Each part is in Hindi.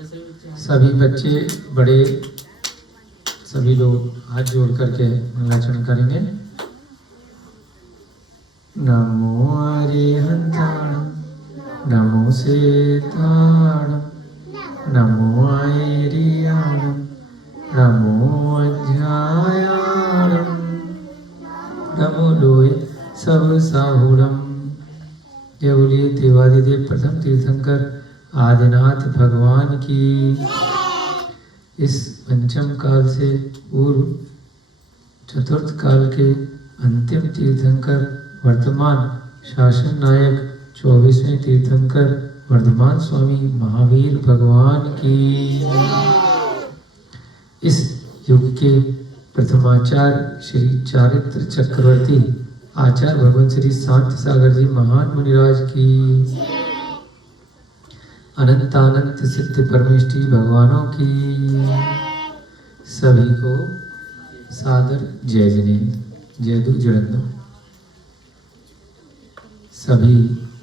सभी बच्चे बड़े सभी लोग हाथ जोड़ करके मंगलाचरण करेंगे। नमो अरिहंताणं नमो सेताणं नमो ऐरियाणं नमो अध्यायाणं नमो लोय सब साहुणम। जय बोलिए देवादिदेव प्रथम तीर्थंकर आदिनाथ भगवान की। इस पंचम काल से पूर्व चतुर्थ काल के अंतिम तीर्थंकर वर्तमान शासन नायक 24वें तीर्थंकर वर्धमान स्वामी महावीर भगवान की। इस युग के प्रथमाचार्य श्री चारित्र चक्रवर्ती आचार्य भगवान श्री शांत सागर जी महान मुनिराज की। अनंतानंत सिद्ध परमेष्ठी भगवानों की। सभी को सादर जय जिनेन्द्र जय दु जड़ंदो। सभी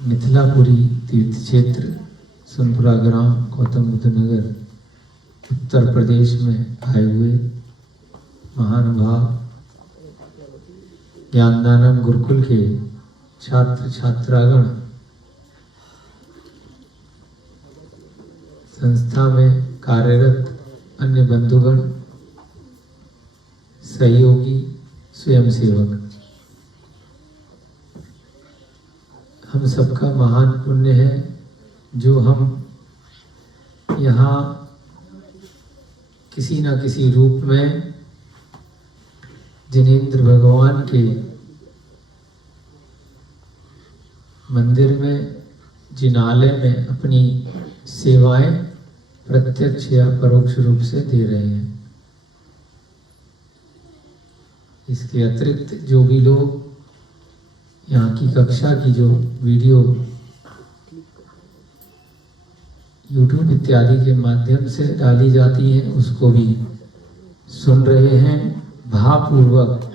मिथिलापुरी तीर्थ क्षेत्र सोनपुरा ग्राम गौतम बुद्ध नगर उत्तर प्रदेश में आए हुए महानुभाव ज्ञानदानम गुरुकुल के छात्र छात्रागण, संस्था में कार्यरत अन्य बंधुगण, सहयोगी स्वयंसेवक, हम सबका महान पुण्य है जो हम यहाँ किसी न किसी रूप में जिनेन्द्र भगवान के मंदिर में, जिनालय में अपनी सेवाएं प्रत्यक्ष या परोक्ष रूप से दे रहे हैं। इसके अतिरिक्त जो भी लोग यहाँ की कक्षा की जो वीडियो YouTube इत्यादि के माध्यम से डाली जाती हैं उसको भी सुन रहे हैं भावपूर्वक,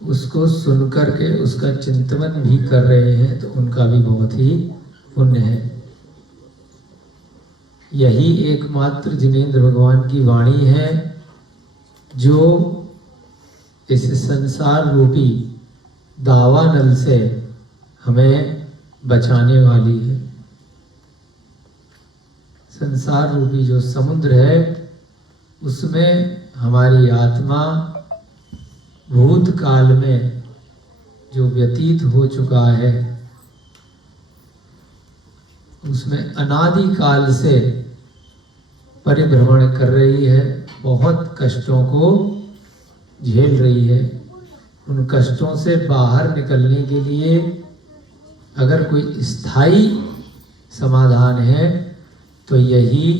उसको सुन करके उसका चिंतन भी कर रहे हैं, तो उनका भी बहुत ही पुण्य है। यही एकमात्र जिनेन्द्र भगवान की वाणी है जो इस संसार रूपी दावानल से हमें बचाने वाली है। संसार रूपी जो समुद्र है उसमें हमारी आत्मा भूतकाल में जो व्यतीत हो चुका है उसमें अनादि काल से परिभ्रमण कर रही है, बहुत कष्टों को झेल रही है। उन कष्टों से बाहर निकलने के लिए अगर कोई स्थायी समाधान है तो यही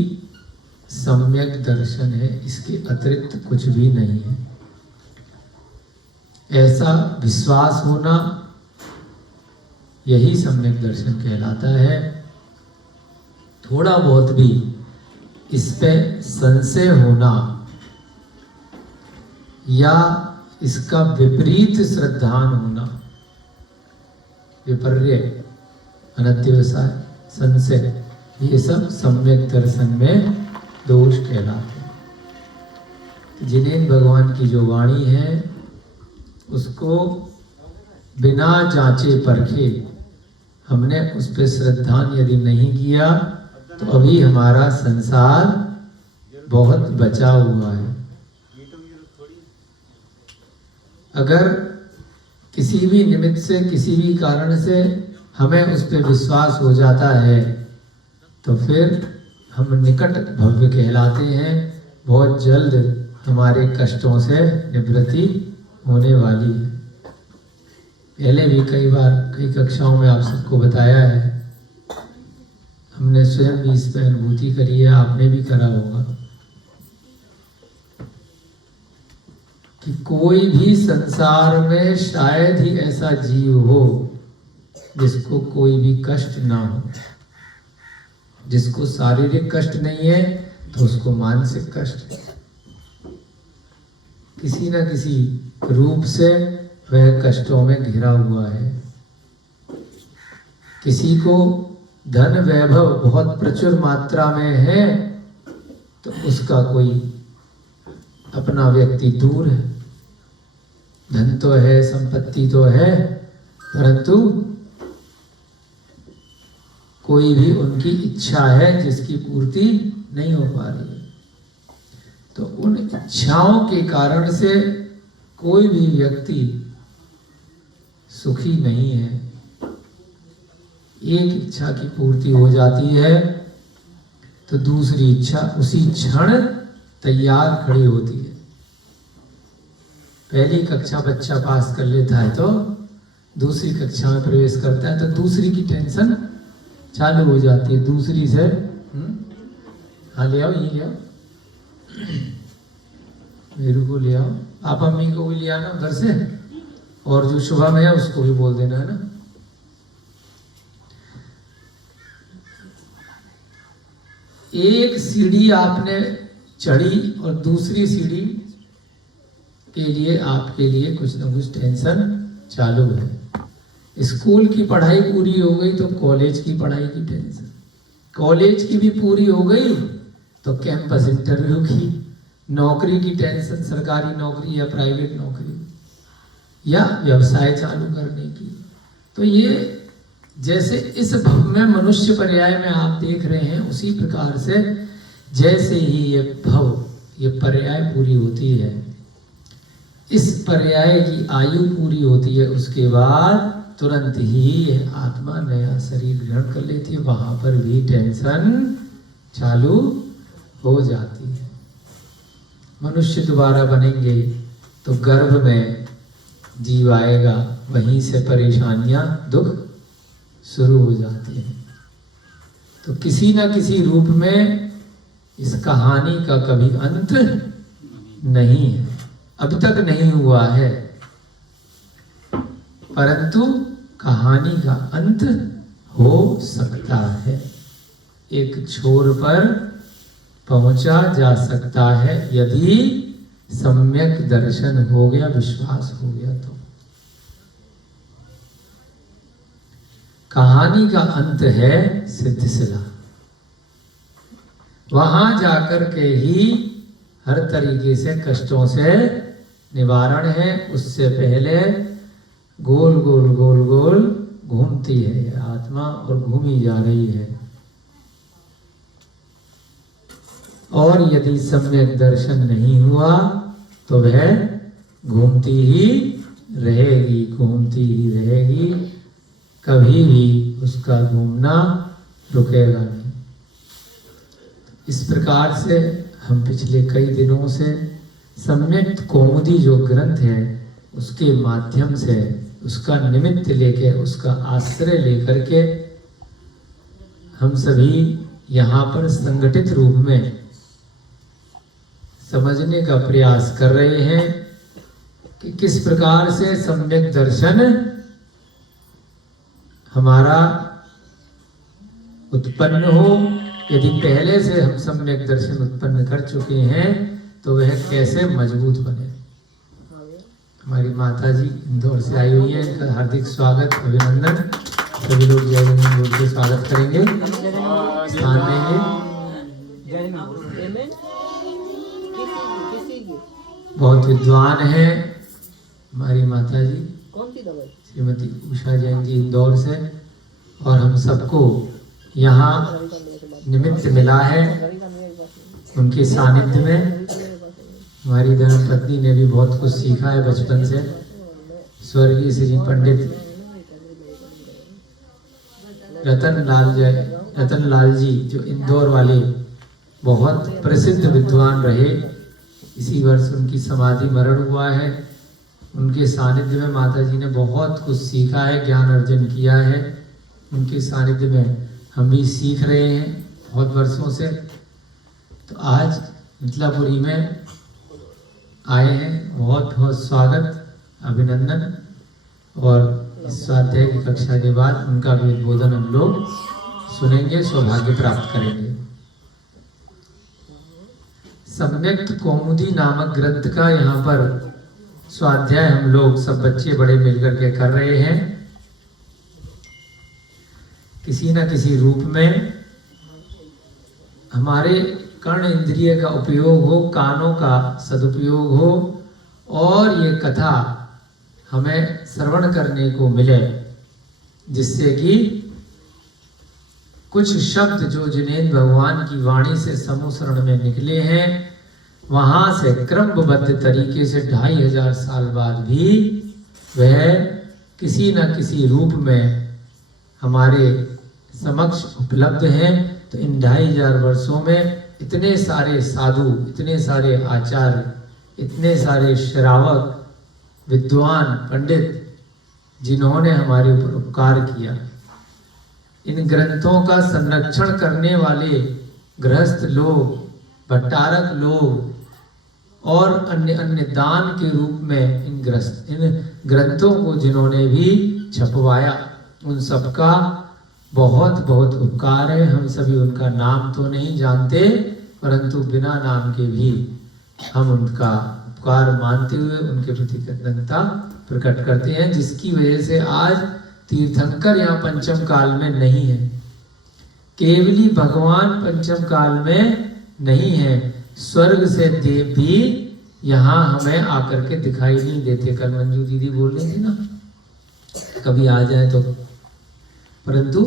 सम्यक दर्शन है, इसके अतिरिक्त कुछ भी नहीं है। ऐसा विश्वास होना यही सम्यक दर्शन कहलाता है। थोड़ा बहुत भी इस पे संशय होना या इसका विपरीत श्रद्धान होना, विपर्य, अनध्यवसाय, संशय, ये सब सम्यक दर्शन में दोष कहलाते हैं। जिनेन्द्र भगवान की जो वाणी है उसको बिना जांचे परखे हमने उस पर श्रद्धान यदि नहीं किया तो अभी हमारा संसार बहुत बचा हुआ है। अगर किसी भी निमित्त से, किसी भी कारण से हमें उस पर विश्वास हो जाता है तो फिर हम निकट भव्य कहलाते हैं। बहुत जल्द हमारे कष्टों से निवृत्ति होने वाली है। पहले भी कई बार कई कक्षाओं में आप सबको बताया है, हमने स्वयं भी इस पर अनुभूति करी है, आपने भी करा होगा कि कोई भी संसार में शायद ही ऐसा जीव हो जिसको कोई भी कष्ट ना हो। जिसको शारीरिक कष्ट नहीं है तो उसको मानसिक कष्ट है। किसी न किसी रूप से वह कष्टों में घिरा हुआ है। किसी को धन वैभव बहुत प्रचुर मात्रा में है तो उसका कोई अपना व्यक्ति दूर है, धन तो है, संपत्ति तो है, परंतु कोई भी उनकी इच्छा है जिसकी पूर्ति नहीं हो पा रही है। तो उन इच्छाओं के कारण से कोई भी व्यक्ति सुखी नहीं है। एक इच्छा की पूर्ति हो जाती है तो दूसरी इच्छा उसी क्षण तैयार खड़ी होती है। पहली कक्षा बच्चा पास कर लेता है तो दूसरी कक्षा में प्रवेश करता है तो दूसरी की टेंशन चालू हो जाती है। दूसरी से हाँ ले आओ, ये ले आओ, मेरू को ले आओ, आप अम्मी को भी ले आना घर से, और जो शुभा में है उसको भी बोल देना, है ना। एक सीढ़ी आपने चढ़ी और दूसरी सीढ़ी के लिए आपके लिए कुछ ना कुछ टेंशन चालू है। स्कूल की पढ़ाई पूरी हो गई तो कॉलेज की पढ़ाई की टेंशन, कॉलेज की भी पूरी हो गई तो कैंपस इंटरव्यू की, नौकरी की टेंशन, सरकारी नौकरी या प्राइवेट नौकरी या व्यवसाय चालू करने की। तो ये जैसे इस भव में मनुष्य पर्याय में आप देख रहे हैं, उसी प्रकार से जैसे ही ये भव, ये पर्याय पूरी होती है, इस पर्याय की आयु पूरी होती है, उसके बाद तुरंत ही ये आत्मा नया शरीर ग्रहण कर लेती है। वहां पर भी टेंशन चालू हो जाती है। मनुष्य दोबारा बनेंगे तो गर्भ में जीव आएगा, वहीं से परेशानियां, दुख शुरू हो जाते हैं। तो किसी न किसी रूप में इस कहानी का कभी अंत नहीं है, अब तक नहीं हुआ है, परंतु कहानी का अंत हो सकता है। एक छोर पर पहुंचा जा सकता है यदि सम्यक दर्शन हो गया, विश्वास हो गया तो। कहानी का अंत है सिद्धिशिला। वहां जाकर के ही हर तरीके से कष्टों से निवारण है। उससे पहले गोल गोल गोल गोल घूमती है आत्मा और घूमी जा रही है। और यदि सम्यक दर्शन नहीं हुआ तो वह घूमती ही रहेगी, घूमती ही रहेगी, कभी भी उसका घूमना रुकेगा नहीं। इस प्रकार से हम पिछले कई दिनों से सम्यक कौमुदी जो ग्रंथ है उसके माध्यम से, उसका निमित्त लेके, उसका आश्रय लेकर के हम सभी यहाँ पर संगठित रूप में समझने का प्रयास कर रहे हैं कि किस प्रकार से सम्यक दर्शन हमारा उत्पन्न हो। यदि पहले से हम सम्यक दर्शन उत्पन्न कर चुके हैं तो वह कैसे मजबूत बने। हमारी माता जी इंदौर से आई हुई है, इनका हार्दिक स्वागत, अभिनंदन। सभी लोग जय हिंद बोल के स्वागत करेंगे, स्थान देंगे। बहुत विद्वान है हमारी माता जी, श्रीमती उषा जैन जी इंदौर से, और हम सबको यहाँ निमित्त मिला है उनके सानिध्य में। हमारी धर्म पत्नी ने भी बहुत कुछ सीखा है बचपन से। स्वर्गीय श्री पंडित रतन लाल जी जो इंदौर वाले बहुत प्रसिद्ध विद्वान रहे, इसी वर्ष उनकी समाधि मरण हुआ है। उनके सानिध्य में माता जी ने बहुत कुछ सीखा है, ज्ञान अर्जन किया है। उनके सानिध्य में हम भी सीख रहे हैं बहुत वर्षों से। तो आज मिथिलापुरी में आए हैं, बहुत बहुत स्वागत, अभिनंदन। और इस स्वाध्याय की कक्षा के बाद उनका भी उद्बोधन हम लोग सुनेंगे, सौभाग्य प्राप्त करेंगे। सम्यक कौमुदी नामक ग्रंथ का यहाँ पर स्वाध्याय हम लोग सब बच्चे बड़े मिलकर के कर रहे हैं। किसी न किसी रूप में हमारे कर्ण इंद्रिय का उपयोग हो, कानों का सदुपयोग हो और ये कथा हमें श्रवण करने को मिले, जिससे कि कुछ शब्द जो जिनेंद्र भगवान की वाणी से समूह में निकले हैं, वहां से क्रमबद्ध तरीके से 2500 साल बाद भी वह किसी न किसी रूप में हमारे समक्ष उपलब्ध हैं। तो इन 2500 वर्षों में इतने सारे साधु, इतने सारे आचार्य, इतने सारे श्रावक, विद्वान, पंडित, जिन्होंने हमारे ऊपर उपकार किया, इन ग्रंथों का संरक्षण करने वाले गृहस्थ लोग, भट्टारक लोग और अन्य अन्य दान के रूप में इन ग्रंथों को जिन्होंने भी छपवाया, उन सबका बहुत बहुत उपकार है। हम सभी उनका नाम तो नहीं जानते, परंतु बिना नाम के भी हम उनका उपकार मानते हुए उनके प्रति कृतज्ञता प्रकट करते हैं, जिसकी वजह से आज तीर्थंकर यहाँ पंचम काल में नहीं है। केवली भगवान पंचम काल में नहीं है, स्वर्ग से देव भी यहाँ हमें आकर के दिखाई नहीं देते। कल मंजू दीदी बोल रही थी ना, कभी आ जाए तो, परंतु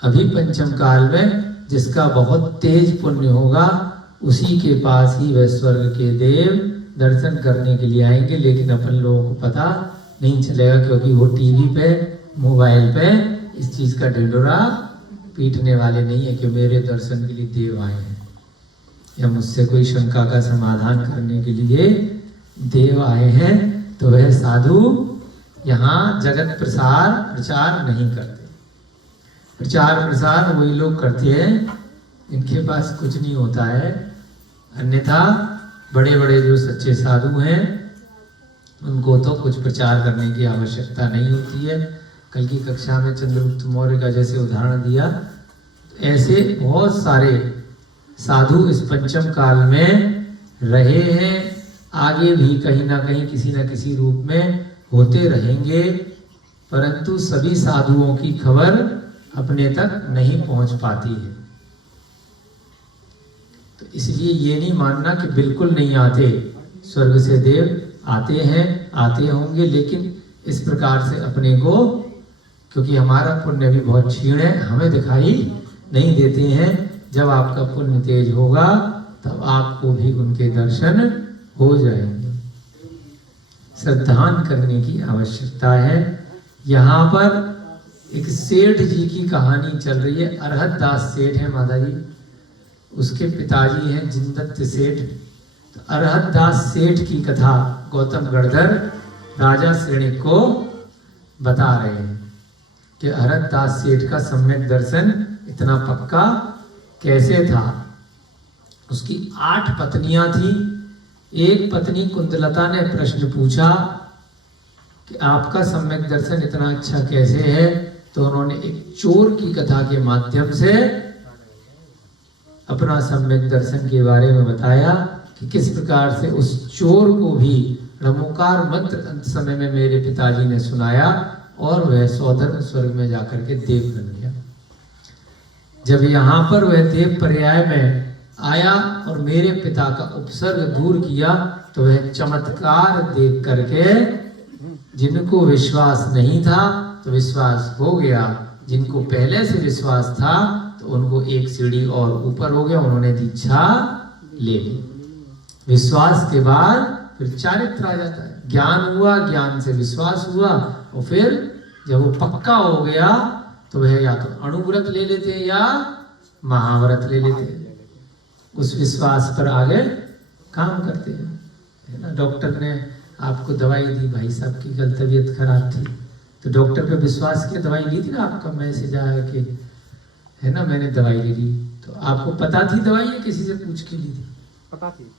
अभी पंचम काल में जिसका बहुत तेज पुण्य होगा, उसी के पास ही वह स्वर्ग के देव दर्शन करने के लिए आएंगे। लेकिन अपन लोगों को पता नहीं चलेगा, क्योंकि वो टीवी पे, मोबाइल पे इस चीज का ढिंढोरा पीटने वाले नहीं है कि मेरे दर्शन के लिए देव आए हैं या मुझसे कोई शंका का समाधान करने के लिए देव आए हैं। तो वह साधु यहाँ जगत प्रचार नहीं करते। प्रचार प्रसार वही लोग करते हैं, इनके पास कुछ नहीं होता है। अन्यथा बड़े बड़े जो सच्चे साधु हैं, उनको तो कुछ प्रचार करने की आवश्यकता नहीं होती है। कल की कक्षा में चंद्रगुप्त मौर्य का जैसे उदाहरण दिया, ऐसे बहुत सारे साधु इस पंचम काल में रहे हैं, आगे भी कहीं ना कहीं किसी न किसी रूप में होते रहेंगे, परंतु सभी साधुओं की खबर अपने तक नहीं पहुंच पाती है। तो इसलिए ये नहीं मानना कि बिल्कुल नहीं आते, स्वर्ग से देव आते हैं, आते होंगे, लेकिन इस प्रकार से अपने को, क्योंकि हमारा पुण्य भी बहुत क्षीण है, हमें दिखाई नहीं देते हैं। जब आपका पुण्य तेज होगा तब आपको भी उनके दर्शन हो जाएंगे। श्रद्धान करने की आवश्यकता है। यहाँ पर एक सेठ जी की कहानी चल रही है। अरहत दास सेठ है माता जी, उसके पिताजी हैं जिनदत्त सेठ। तो अरहत दास सेठ की कथा गौतम गणधर राजा श्रेणिक को बता रहे हैं कि अरहत दास सेठ का सम्यक दर्शन इतना पक्का कैसे था। उसकी 8 पत्नियां थी। एक पत्नी कुंदलता ने प्रश्न पूछा कि आपका सम्यक दर्शन इतना अच्छा कैसे है। तो उन्होंने एक चोर की कथा के माध्यम से अपना सम्यक दर्शन के बारे में बताया कि किस प्रकार से उस चोर को भी रमोकार मंत्र अंत समय में मेरे पिताजी ने सुनाया और वह सौधर्म स्वर्ग में जाकर के देव बन गया। जब यहाँ पर वह देव पर्याय में आया और मेरे पिता का उपसर्ग दूर किया, तो वह चमत्कार देख करके जिनको विश्वास नहीं था तो विश्वास हो गया, जिनको पहले से विश्वास था तो उनको एक सीढ़ी और ऊपर हो गया, उन्होंने दीक्षा ले ली। विश्वास के बाद फिर चारित्र आ जाता है। ज्ञान हुआ, ज्ञान से विश्वास हुआ, और फिर जब वो पक्का हो गया तो वह या तो अणुव्रत ले लेते या महाव्रत ले लेते, उस विश्वास पर आगे काम करते हैं, है ना। डॉक्टर ने आपको दवाई दी, भाई साहब की कल तबीयत खराब थी, तो डॉक्टर पे विश्वास किया, दवाई ली थी ना, आपका मैसेज आया कि है ना मैंने दवाई ले ली। तो आपको पता थी दवाई या किसी से पूछ के ली थी? पता थी।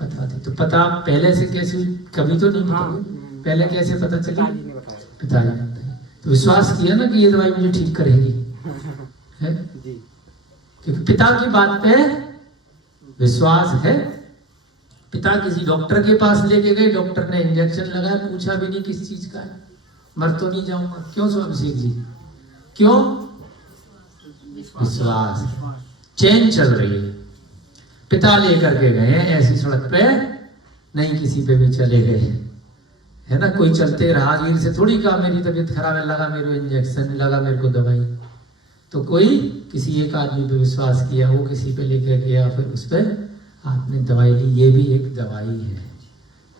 पता थी। तो पता पहले से कैसे, कभी तो नहीं पता, पहले कैसे पता चली? पिताजी ने बताया। तो विश्वास किया ना कि ये दवाई मुझे ठीक करेगी, है जी। क्योंकि पिता की बात पे विश्वास है। पिता किसी डॉक्टर के पास लेके गए, डॉक्टर ने इंजेक्शन लगाया, पूछा भी नहीं किस चीज का है, मर तो नहीं जाऊंगा। क्यों स्वाभिषेक जी? क्यों? विश्वास है। चैन चल रही है। पिता लेकर के गए ऐसी सड़क पे नहीं किसी पे भी चले गए, है ना। कोई चलते राहगीर से थोड़ी कहा मेरी तबीयत खराब है, लगा मेरे इंजेक्शन, लगा मेरे को दवाई। तो कोई किसी एक आदमी पे विश्वास किया, वो किसी पे लेकर गया, फिर उस पर आपने दवाई ली। ये भी एक दवाई है,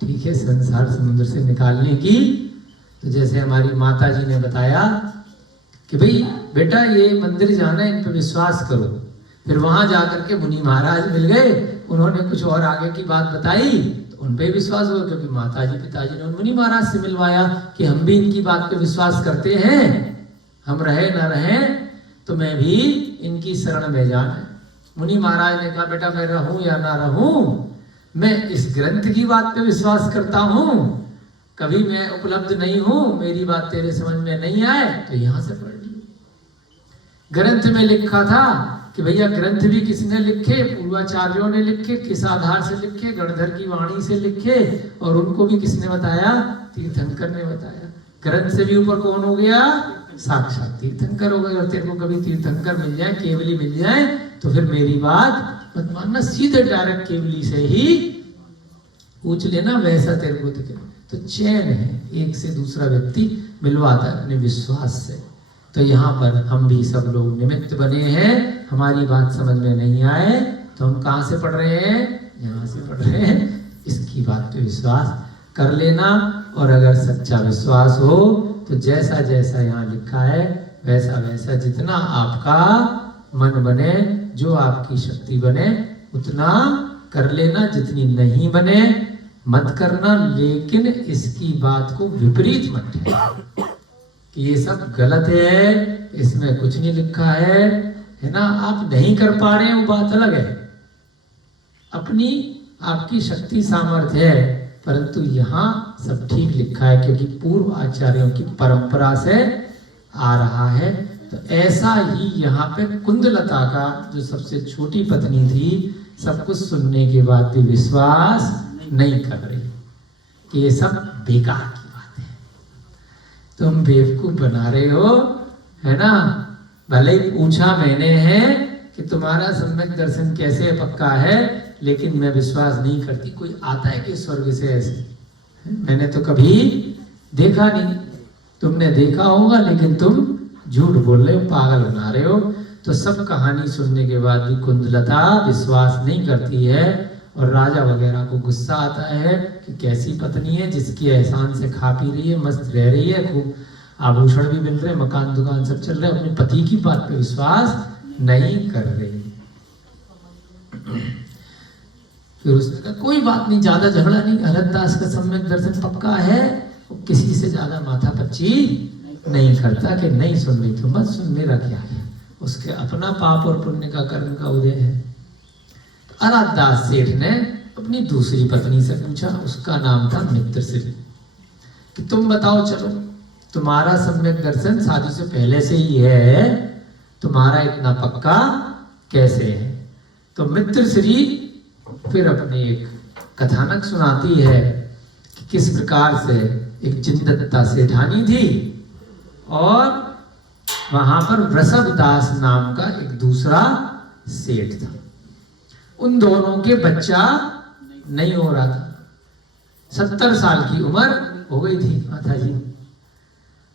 ठीक है, संसार समुद्र से निकालने की। तो जैसे हमारी माता जी ने बताया कि भाई बेटा ये मंदिर जाना, इन पे विश्वास करो। फिर वहां जाकर के मुनि महाराज मिल गए, उन्होंने कुछ और आगे की बात बताई, तो उन पे विश्वास हुआ, क्योंकि माता जी पिताजी ने मुनि महाराज से मिलवाया कि हम भी इनकी बात पे विश्वास करते हैं, हम रहे ना रहे तो मैं भी इनकी शरण में जाना। मुनि महाराज ने कहा बेटा मैं रहूं या ना रहूं, मैं इस ग्रंथ की बात पे विश्वास करता हूं, कभी मैं उपलब्ध नहीं हूं, मेरी बात तेरे समझ में नहीं आए तो यहां से पढ़ ली। ग्रंथ में लिखा था कि भैया ग्रंथ भी किसने लिखे, पूर्वाचार्यों ने लिखे, किस आधार से लिखे, गणधर की वाणी से लिखे, और उनको भी किसने बताया, तीर्थंकर ने बताया। ग्रंथ से भी ऊपर कौन हो गया, साक्षात तीर्थंकर हो गए। और तेरे को कभी तीर्थंकर मिल जाए, केवली मिल जाए, तो फिर मेरी बात मत मानना, सीधे डायरेक्ट केवली से ही पूछ लेना, वैसा तेरे को दिखे। तो चैन है, एक से दूसरा व्यक्ति मिलवाता है अपने विश्वास से। तो यहाँ पर हम भी सब लोग निमित्त बने हैं, हमारी बात समझ में नहीं आए तो हम कहाँ से पढ़ रहे हैं, यहाँ से पढ़ रहे हैं। इसकी बात पे विश्वास कर लेना, और अगर सच्चा विश्वास हो तो जैसा जैसा यहाँ लिखा है वैसा वैसा, जितना आपका मन बने, जो आपकी शक्ति बने उतना कर लेना, जितनी नहीं बने मत करना। लेकिन इसकी बात को विपरीत मत ठहराओ कि ये सब गलत है, इसमें कुछ नहीं लिखा है ना। आप नहीं कर पा रहे हैं वो बात अलग है, अपनी आपकी शक्ति सामर्थ्य है, परंतु यहाँ सब ठीक लिखा है, क्योंकि पूर्व आचार्यों की परंपरा से आ रहा है। तो ऐसा ही यहाँ पे कुंदलता का जो सबसे छोटी पत्नी थी, सब कुछ सुनने के बाद भी विश्वास नहीं कर रही कि ये सब बेकार की बात है, तुम बेवकूफ बना रहे हो, है ना। भले ही पूछा मैंने है कि तुम्हारा सम्यक दर्शन कैसे पक्का है, लेकिन मैं विश्वास नहीं करती। कोई आता है कि स्वर्ग से ऐसे, मैंने तो कभी देखा नहीं, तुमने देखा होगा लेकिन तुम झूठ बोल रहे हो, पागल बना रहे हो। तो सब कहानी सुनने के बाद भी कुंदलता विश्वास नहीं करती है, और राजा वगैरह को गुस्सा आता है कि कैसी पत्नी है जिसकी एहसान से खा पी रही है, मस्त रह रही है, खूब आभूषण भी मिल रहे, मकान दुकान सब चल रहे, अपने पति की बात पे विश्वास नहीं कर रही। फिर उसने कहा कोई बात नहीं, ज्यादा झगड़ा नहीं, हरदास का सम्यक दर्शन पक्का है, किसी से ज्यादा माथा पच्ची नहीं करता कि नहीं सुन रही तो मत सुन, मेरा क्या है, उसके अपना पाप और पुण्य का कर्म का उदय है। तो अरादास सेठ ने अपनी दूसरी पत्नी से पूछा, उसका नाम था मित्रश्री, कि तुम बताओ, चलो तुम्हारा सम्यक दर्शन शादी से पहले से ही है, तुम्हारा इतना पक्का कैसे है। तो मित्रश्री फिर अपनी एक कथानक सुनाती है कि किस प्रकार से एक जिनदत्ता सेठानी थी, और वहां पर वृषभदास नाम का एक दूसरा सेठ था। उन दोनों के बच्चा नहीं हो रहा था, 70 साल की उम्र हो गई थी माता जी।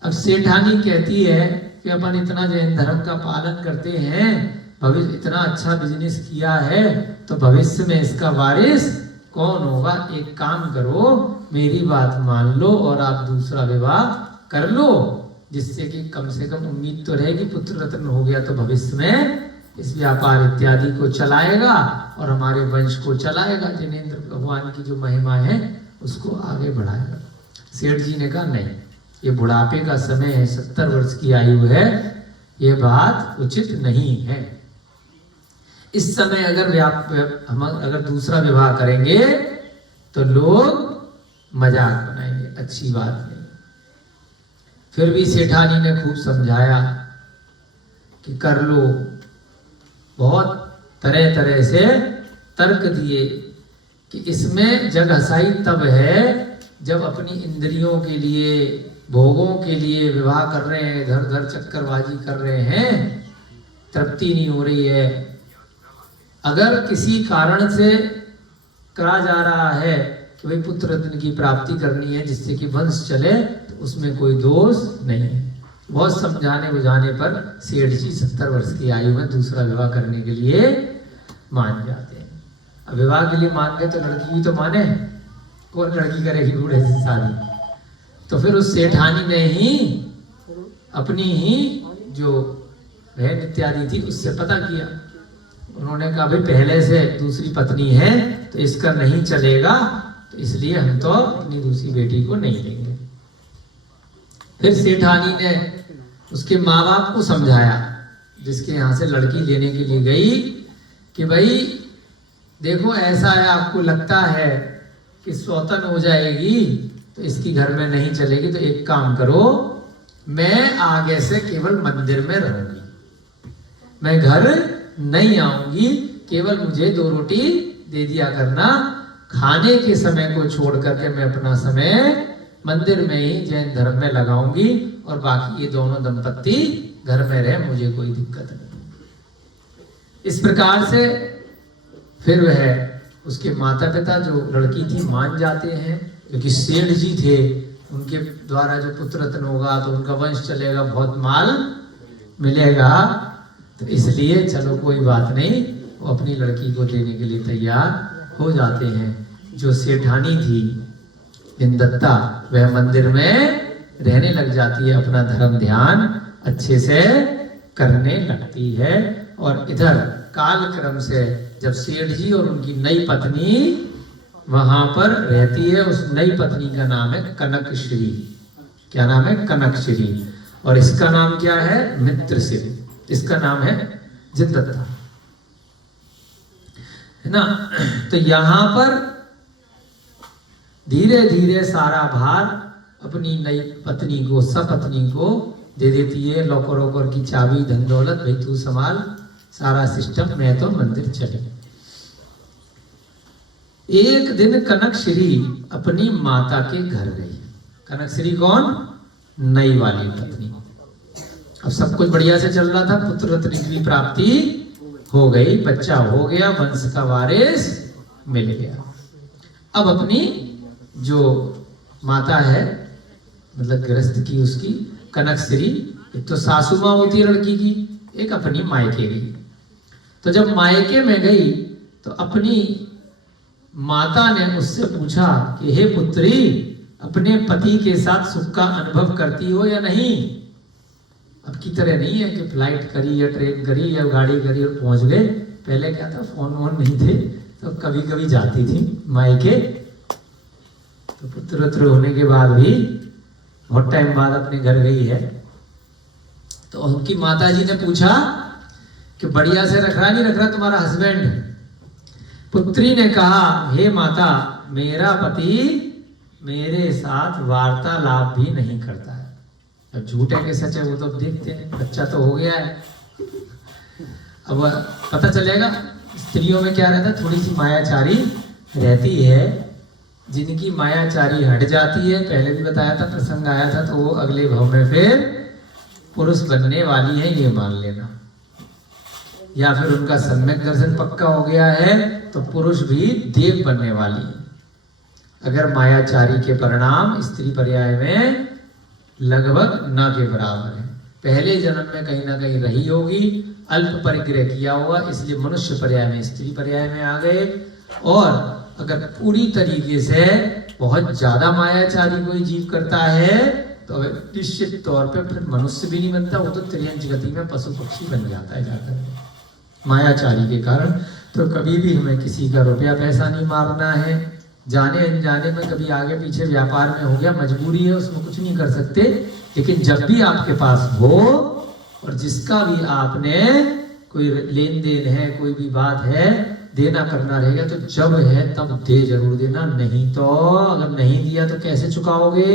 अब सेठानी कहती है कि अपन इतना जैन धर्म का पालन करते हैं, भविष्य इतना अच्छा बिजनेस किया है, तो भविष्य में इसका वारिस कौन होगा। एक काम करो, मेरी बात मान लो और आप दूसरा विवाह कर लो, जिससे कि कम से कम उम्मीद तो रहेगी, पुत्र रत्न हो गया तो भविष्य में इस व्यापार इत्यादि को चलाएगा और हमारे वंश को चलाएगा, जिनेंद्र भगवान की जो महिमा है उसको आगे बढ़ाएगा। सेठ जी ने कहा नहीं, ये बुढ़ापे का समय है, 70 वर्ष की आयु है, ये बात उचित नहीं है। इस समय हम अगर दूसरा विवाह करेंगे तो लोग मजाक बनाएंगे, अच्छी बात नहीं। फिर भी सेठानी ने खूब समझाया कि कर लो, बहुत तरह तरह से तर्क दिए कि इसमें जग हसाई तब है जब अपनी इंद्रियों के लिए, भोगों के लिए विवाह कर रहे हैं, इधर उधर चक्करबाजी कर रहे हैं, तृप्ति नहीं हो रही है, अगर किसी कारण से कहा जा रहा है कि भाई पुत्र रत्न की प्राप्ति करनी है जिससे कि वंश चले, तो उसमें कोई दोष नहीं है। बहुत समझाने बुझाने पर सेठ जी 70 वर्ष की आयु में दूसरा विवाह करने के लिए मान जाते हैं। अब विवाह के लिए मान गए तो लड़की भी तो माने, कौन लड़की करेगी बूढ़े से शादी? तो फिर उस सेठानी ने ही अपनी ही जो बहन इत्यादि थी उससे पता किया। उन्होंने कहा भाई पहले से दूसरी पत्नी है तो इसका नहीं चलेगा, तो इसलिए हम तो अपनी दूसरी बेटी को नहीं देंगे। फिर सेठानी ने उसके माँ बाप को समझाया, जिसके यहाँ से लड़की लेने के लिए गई, कि भाई देखो ऐसा है, आपको लगता है कि स्वतंत्र हो जाएगी तो इसकी घर में नहीं चलेगी, तो एक काम करो, मैं आगे से केवल मंदिर में रहूंगी, मैं घर नहीं आऊंगी, केवल मुझे 2 रोटी दे दिया करना, खाने के समय को छोड़ करके मैं अपना समय मंदिर में ही जैन धर्म में लगाऊंगी, और बाकी ये दोनों दंपत्ति घर में रहे, मुझे कोई दिक्कत नहीं। इस प्रकार से फिर वह उसके माता पिता जो लड़की थी मान जाते हैं, क्योंकि सेठ जी थे, उनके द्वारा जो पुत्र रत्न होगा तो उनका वंश चलेगा, बहुत माल मिलेगा, तो इसलिए चलो कोई बात नहीं, वो अपनी लड़की को देने के लिए तैयार हो जाते हैं। जो सेठानी थी इंदत्ता, वह मंदिर में रहने लग जाती है, अपना धर्म ध्यान अच्छे से करने लगती है। और इधर काल क्रम से जब सेठ जी और उनकी नई पत्नी वहां पर रहती है, उस नई पत्नी का नाम है कनकश्री। क्या नाम है? कनकश्री। और इसका नाम क्या है? मित्रश्री। इसका नाम है जिनदत्ता, है ना। तो यहां पर धीरे धीरे सारा भार अपनी नई पत्नी को, सपत्नी को दे देती है। लॉकर वॉकर की चाबी, धन दौलत, भाई तू संभाल सारा सिस्टम, मैं तो मंदिर चली। एक दिन कनकश्री अपनी माता के घर गई। कनकश्री कौन? नई वाली पत्नी। अब सब कुछ बढ़िया से चल रहा था, पुत्र रत्न की प्राप्ति हो गई, बच्चा हो गया, वंश का वारिस मिल गया। अब अपनी जो माता है, मतलब गृहस्थ की, उसकी कनकश्री, एक तो सासू माँ होती है लड़की की, एक अपनी मायके गई। तो जब मायके में गई तो अपनी माता ने उससे पूछा कि हे पुत्री, अपने पति के साथ सुख का अनुभव करती हो या नहीं? अब की तरह नहीं है कि फ्लाइट करी या ट्रेन करी या गाड़ी करी और पहुंच गए। पहले क्या था, फोन वोन नहीं थे, तो कभी कभी जाती थी मायके। तो पुत्र होने के बाद भी बहुत टाइम बाद अपने घर गई है। तो उनकी माता जी ने पूछा कि बढ़िया से रख रहा नहीं रख रहा तुम्हारा हस्बैंड? पुत्री ने कहा, हे माता, मेरा पति मेरे साथ वार्तालाप भी नहीं करता है। अब झूठ है कि सच है वो तो अब देखते हैं, बच्चा तो हो गया है, अब पता चलेगा। स्त्रियों में क्या रहता है, थोड़ी सी मायाचारी रहती है। जिनकी मायाचारी हट जाती है, पहले भी बताया था, प्रसंग आया था, तो वो अगले भाव में फिर पुरुष बनने वाली है, ये मान लेना। या फिर उनका सम्यक दर्शन पक्का हो गया है तो पुरुष भी देव बनने वाली है। अगर मायाचारी के परिणाम स्त्री पर्याय में लगभग न के बराबर है। पहले जन्म में कहीं ना कहीं रही होगी, अल्प परिग्रह किया होगा, इसलिए मनुष्य पर्याय में, स्त्री पर्याय में आ गए। और अगर पूरी तरीके से बहुत ज्यादा मायाचारी कोई जीव करता है तो निश्चित तौर पे फिर मनुष्य भी नहीं बनता, वो तो त्रियंच गति में पशु पक्षी बन जाता है जाकर मायाचारी के कारण। तो कभी भी हमें किसी का रुपया पैसा नहीं मारना है। जाने अनजाने में कभी आगे पीछे व्यापार में हो गया, मजबूरी है, उसमें कुछ नहीं कर सकते। लेकिन जब भी आपके पास हो और जिसका भी आपने कोई लेन देन है, कोई भी बात है, देना करना रहेगा, तो जब है तब दे जरूर देना। नहीं तो अगर नहीं दिया तो कैसे चुकाओगे?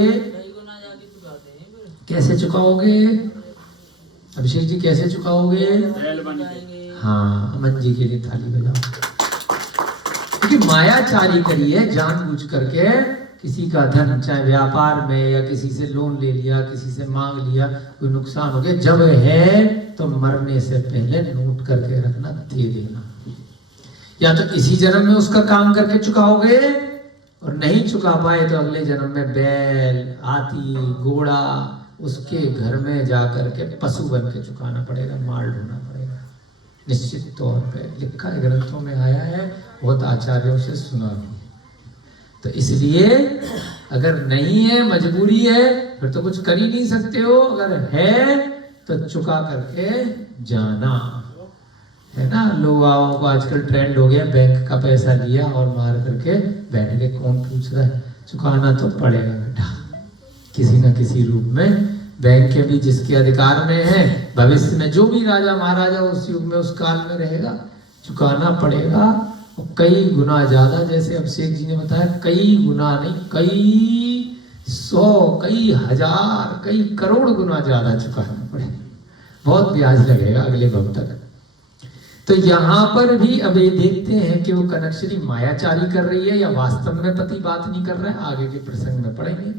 कैसे चुकाओगे अभिषेक जी, कैसे चुकाओगे? हाँ, अमन जी के लिए ताली बजाओ। क्योंकि मायाचारी करी है जानबूझ करके, किसी का धन, चाहे व्यापार में या किसी से लोन ले लिया, किसी से मांग लिया, कोई नुकसान हो गया, जब है तो मरने से पहले नोट करके रखना, दे देना। या तो इसी जन्म में उसका काम करके चुकाओगे, और नहीं चुका पाए तो अगले जन्म में बैल, हाथी, घोड़ा उसके घर में जाकर के पशु बन के चुकाना पड़ेगा, माल ढूंढना पड़ेगा। निश्चित तौर पे लिखा है, ग्रंथों में आया है, बहुत आचार्यों से सुना भी। तो इसलिए अगर नहीं है, मजबूरी है, फिर तो कुछ कर ही नहीं सकते हो। अगर है तो चुका करके जाना, है ना। लोगों को आजकल ट्रेंड हो गया, बैंक का पैसा लिया और मार करके बैठ के कौन पूछ रहा है, चुकाना तो पड़ेगा बेटा, किसी न किसी रूप में। बैंक के भी जिसके अधिकार में है, भविष्य में जो भी राजा महाराजा उस युग में, उस काल में रहेगा, चुकाना पड़ेगा। और कई गुना ज्यादा, जैसे अभिषेक जी ने बताया, कई गुना नहीं, कई 100, कई 1000, कई करोड़ गुना ज्यादा चुकाना पड़ेगा। बहुत ब्याज लगेगा अगले भव तक। तो यहाँ पर भी अब ये देखते हैं कि वो कनकश्री मायाचारी कर रही है या वास्तव में पति बात नहीं कर रहा है, आगे के प्रसंग में पढ़ेंगे।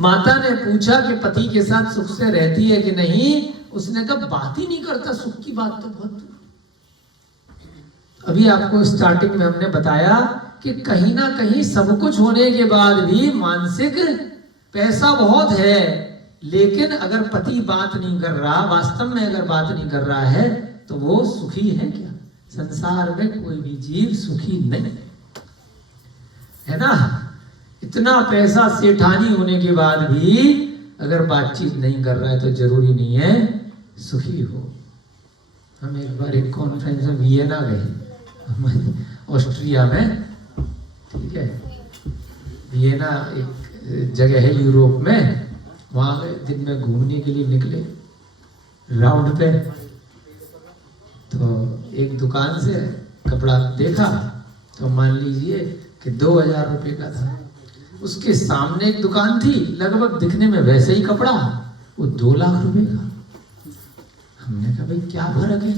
माता ने पूछा कि पति के साथ सुख से रहती है कि नहीं। उसने कहा बात ही नहीं करता, सुख की बात तो बहुत। अभी आपको स्टार्टिंग में हमने बताया कि कहीं ना कहीं सब कुछ होने के बाद भी मानसिक पैसा बहुत है, लेकिन अगर पति बात नहीं कर रहा, वास्तव में अगर बात नहीं कर रहा है, तो वो सुखी है क्या? संसार में कोई भी जीव सुखी नहीं है ना। इतना पैसा सेठानी होने के बाद भी अगर बातचीत नहीं कर रहा है तो जरूरी नहीं है सुखी हो। हम एक बार एक कॉन्फ्रेंस में वियना गए, ऑस्ट्रिया में, ठीक है। वियना एक जगह है यूरोप में, वहां गए, दिन में घूमने के लिए निकले राउंड पे। तो एक दुकान से कपड़ा देखा, तो मान लीजिए कि 2000 रुपये का था। उसके सामने एक दुकान थी, लगभग दिखने में वैसे ही कपड़ा, वो 2 लाख रुपए का। हमने कहा भाई क्या फर्क है?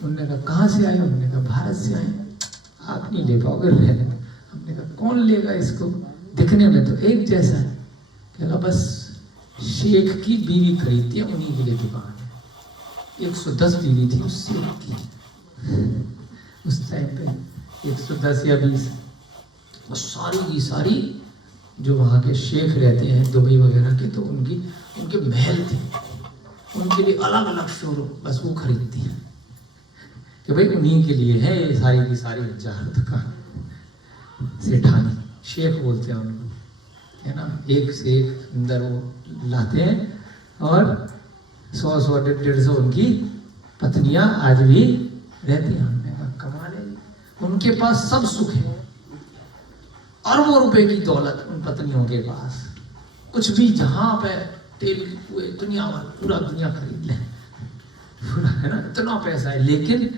उन्होंने कहा कहाँ से आए? हमने कहा भारत से आए। आप नहीं ले पाओगे, रहने। हमने कहा कौन लेगा इसको, दिखने में तो एक जैसा है। कहला बस शेख की बीवी खरीदती है, उन्हीं के लिए दुकान है। 110 बीवी थी उस शेख की उस टाइम पे, 110 या 20। और सारी की सारी जो वहाँ के शेख रहते हैं दुबई वगैरह के, तो उनके महल थे, उनके लिए अलग अलग शोरूम, बस वो खरीदती हैं कि भाई उन्हीं के लिए है ये सारी की सारी 1000 दुकान। सेठानी, शेख बोलते हैं उनको, है ना। एक से एक सुंदर वो लाते हैं, और 100, 150 उनकी पत्नियां आज भी रहती हैं। हमने कहा कमाल है, उनके पास सब सुख है, अरबों रुपए की दौलत उन पत्नियों के पास, कुछ भी जहां पे तेल पूरे दुनिया भर, पूरा दुनिया खरीद ले, पूरा, है ना, इतना पैसा है। लेकिन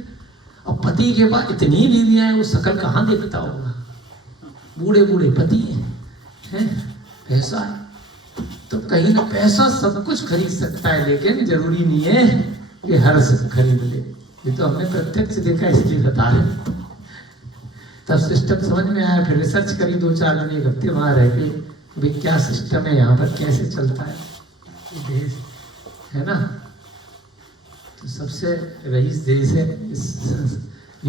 अब पति के पास इतनी बीवियां हैं, वो शकल कहाँ देखता होगा? बूढ़े बूढ़े पति हैं, पैसा है। तो कहीं ना पैसा सब कुछ खरीद सकता है, लेकिन जरूरी नहीं है कि हर सुख खरीद ले। ये तो हमने प्रत्यक्ष देखा, इसलिए बता रहे। तब सिस्टम समझ में आया, फिर रिसर्च करी 2-4 दिन, 1 हफ्ते वहां रह के, भाई क्या सिस्टम है यहाँ पर, कैसे चलता है देश, है ना। तो सबसे रईस देश है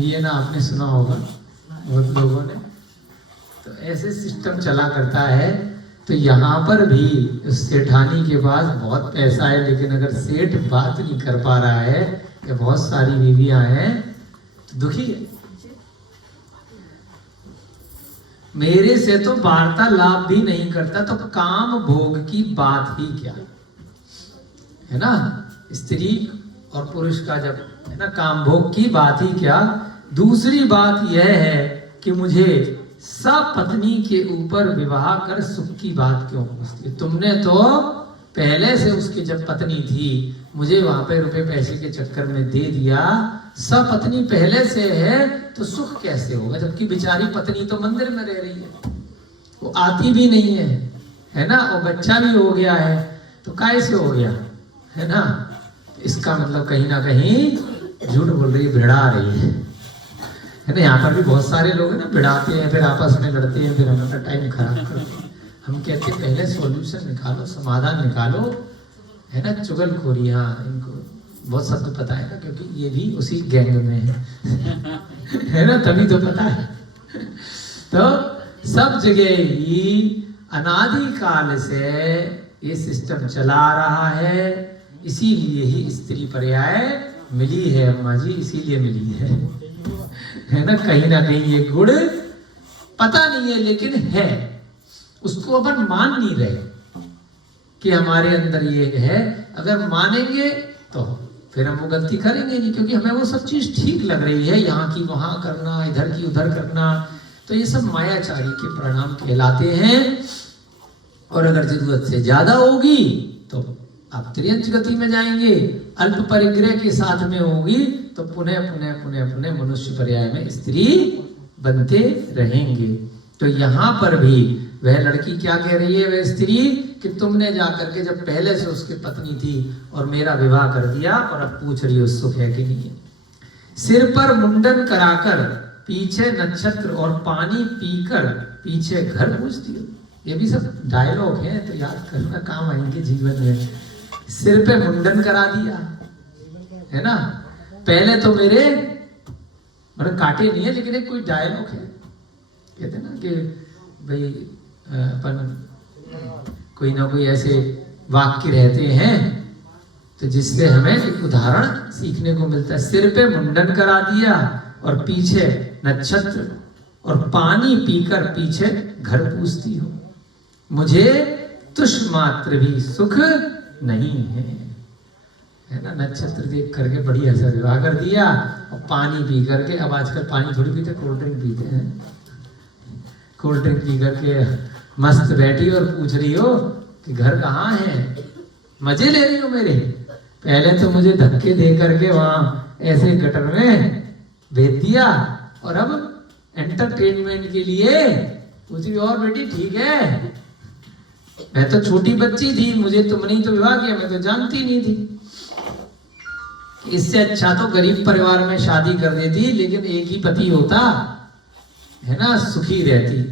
ये ना, आपने सुना होगा बहुत लोगों ने। तो ऐसे सिस्टम चला करता है। तो यहाँ पर भी उस सेठानी के पास बहुत पैसा है, लेकिन अगर सेठ बात नहीं कर पा रहा है कि बहुत सारी बीवियां हैं, तो दुखी है। मेरे से तो वार्तालाप भी नहीं करता, तो काम भोग की बात ही क्या है ना। स्त्री और पुरुष का जब, है ना, काम भोग की बात ही क्या। दूसरी बात यह है कि मुझे सपत्नी के ऊपर विवाह कर सुख की बात क्यों पूछती? तुमने तो पहले से उसकी जब पत्नी थी, मुझे वहां पे रुपए पैसे के चक्कर में दे दिया। सपत्नी पहले से है तो सुख कैसे होगा? जबकि बेचारी पत्नी तो मंदिर में रह रही है, वो आती भी नहीं है ना, और बच्चा भी हो गया है, तो कैसे हो गया, है ना। इसका मतलब कहीं ना कहीं झूठ बोल रही है, भिड़ा रही है ना। यहाँ पर भी बहुत सारे लोग हैं ना, भिड़ाते हैं, फिर आपस में लड़ते हैं, फिर हमारा टाइम खराब करते हैं। हम कहते हैं पहले सॉल्यूशन निकालो, समाधान निकालो, है ना, चुगलखोरी। हाँ, इनको बहुत शब्द पता है ना, क्योंकि ये भी उसी गैंग में है ना, तभी तो पता है। तो सब जगह ही अनादि काल से ये सिस्टम चला रहा है, इसीलिए ही स्त्री पर्याय मिली है अम्मा जी, इसीलिए मिली है ना कहीं ये गुण पता नहीं है लेकिन है, उसको अपन मान नहीं रहे कि हमारे अंदर ये है। अगर मानेंगे तो फिर हम वो गलती करेंगे नहीं, क्योंकि हमें वो सब चीज ठीक लग रही है, यहाँ की वहां करना, इधर की उधर करना, तो ये सब मायाचारी के परिणाम कहलाते हैं। और अगर जरूरत से ज्यादा होगी तो आप त्रियंच गति में जाएंगे, अल्प परिग्रह के साथ में होगी तो पुनः पुनः पुनः पुनः मनुष्य पर्याय में स्त्री बनते रहेंगे। तो यहाँ पर भी वह लड़की क्या कह रही है, वह स्त्री, कि तुमने जाकर के जब पहले से उसकी पत्नी थी और मेरा विवाह कर दिया और अब पूछ रही हो सुख है कि नहीं है। सिर पर मुंडन कराकर पीछे नक्षत्र और पानी पीकर पीछे घर पूछती हो। ये भी सब डायलॉग है, तो याद करना, काम आएंगे जीवन में। सिर पे मुंडन करा दिया है ना, पहले तो मेरे मतलब काटे नहीं है, लेकिन एक कोई डायलॉग है, कहते हैं ना कि भाई अपन कोई ना कोई ऐसे वाक्य रहते हैं तो जिससे हमें एक उदाहरण सीखने को मिलता है। सिर पे मुंडन करा दिया और पीछे नक्षत्र और पानी पीकर पीछे घर पूछती हो, मुझे तुष मात्र भी सुख नहीं है ना। नक्षत्र देख करके बढ़िया सा विवाह कर दिया और पानी पी करके, अब आजकल पानी थोड़ी पीते, कोल्ड ड्रिंक पीते हैं, कोल्ड ड्रिंक पी करके मस्त बैठी और पूछ रही हो कि घर कहाँ है, मजे ले रही हो मेरे। पहले तो मुझे धक्के दे करके वहां ऐसे गटर में भेज दिया और अब एंटरटेनमेंट के लिए पूछ रही, और बेटी ठीक है, मैं तो छोटी बच्ची थी, मुझे तुमने ही तो विवाह किया, मैं तो जानती नहीं थी। इससे अच्छा तो गरीब परिवार में शादी कर देती, लेकिन एक ही पति होता है ना, सुखी रहती।